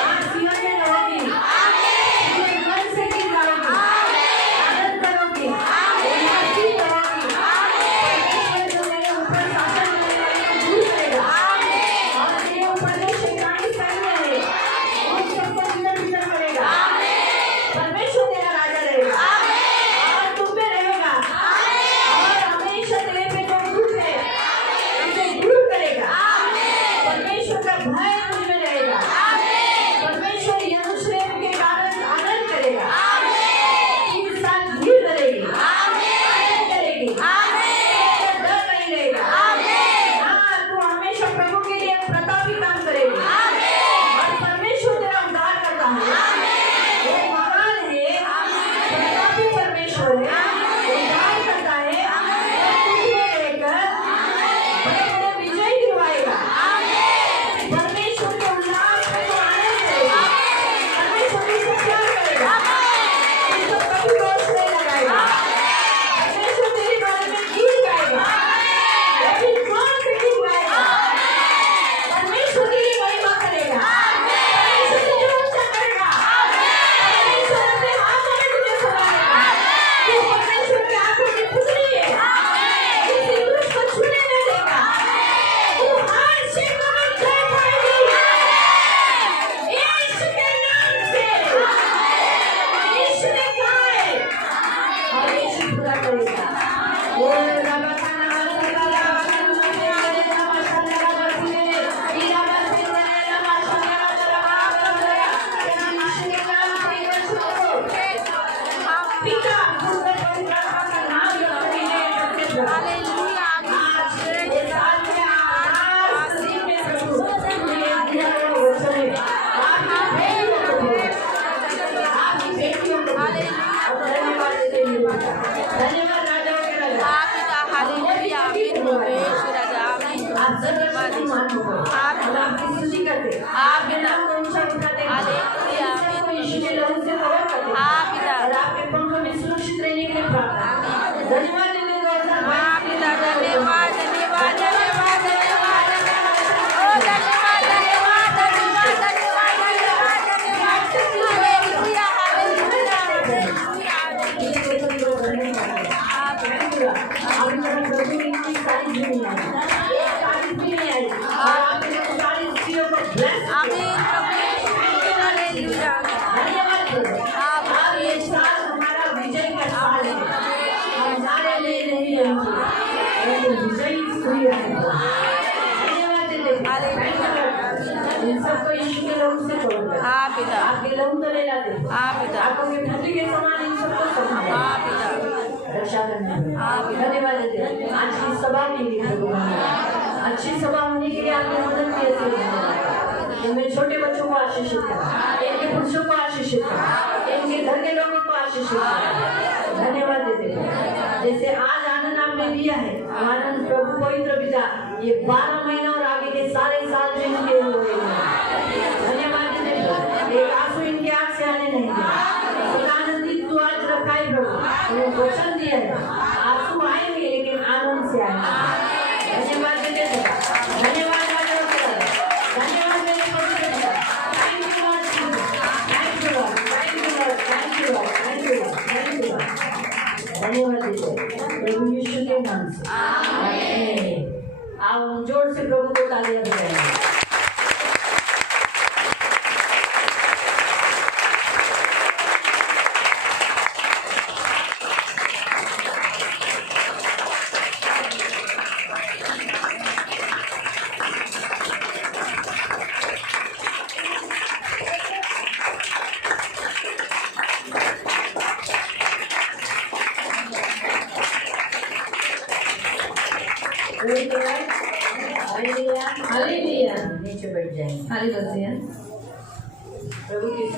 आप सिय्योन में रहोगी. अपने मन से गीत गाओगी. आनंद करोगी. उल्लासित रहोगी. परमेश्वर जो मेरे ऊपर शासन करने वाले को दूर करेगा. और मेरे ऊपर जो शैतानी सैन्य है उन सबको भीतर करेगा. परमेश्वर तेरा राजा रहेगा और तुम पे रहेगा और हमेशा तेरे पे जो दुख है उसे दूर करेगा. परमेश्वर का भय मुझ में रहेगा. परमेश्वर यरूशलेम के कारण आनंद करेगा. इस साल भीड़ करेगी, आनंद करेगी, डर नहीं रहेगा. हाँ, तू हमेशा प्रभु के लिए प्रतापी काम करेगी. और परमेश्वर तेरा उद्धार करता है. वो महान है, प्रतापी परमेश्वर है, उद्धार करता है और तुझे लेकर बड़े विजय दिलवाएगा. परमेश्वर के उल्लास में तो आनंद करेगा. परमेश्वर तुझसे प्यार करेगा. तुझको कभी दोष नहीं लगाएगा. परमेश्वर तेरे बारे में गीत गाएगा. कभी जोर से गीत गाएगा. परमेश्वर तेरी महिमा करेगा. परमेश्वर तुझे ऊंचा करेगा. परमेश्वर अपने हाथों में तुझे सुनाएगा. तू परमेश्वर के हाथों की पुतली है. किसी दुष्ट को छूने नहीं देगा. तू हर क्षेत्र में जय पाएगी. यीशु के नाम से. यीशु ने कहा है और यीशु पूरा करेगा. ओ रबा खाना वाला धन्यवाद राजाओं के राजा. आप धन्यवाद और आपकी स्तुति करते. आपके नाम को ऊंचा उठाते. सबको यीशु के लहू से कवर करते और आपके पंखों में सुरक्षित रहने के लिए प्रार्थना. धन्यवाद देते हैं 2022 सबको यीशु के लहू से कवर करते. आपके लहू तले लाते. आपको के धरती के समान इन सबको संभाले रक्षा करने में धन्यवाद देते हैं. आज की सभा के लिए अच्छी सभा होने के लिए आपने मदद की है. इनमें छोटे बच्चों को आशीषित करें. इनके पुरुषों को आशीषित करें. इनके घर के लोगों को आशीषित करें. धन्यवाद देते हैं. जैसे आज आनंद आपने दिया है, आनंद प्रभु पवित्र पिता ये 12 महीना और आगे के सारे साल में इनके हुए हैं. धन्यवाद देते हैं. एक आंसू इनके आंख से आने नहीं दिया. आनंदित तू आज रखा है प्रभु. वचन दिया है से आमीन। आओ जोर से प्रभु को तालियां बजाएं। हालेलुया। नीचे बैठ जाएंगे। खाली बसिए। प्रभु की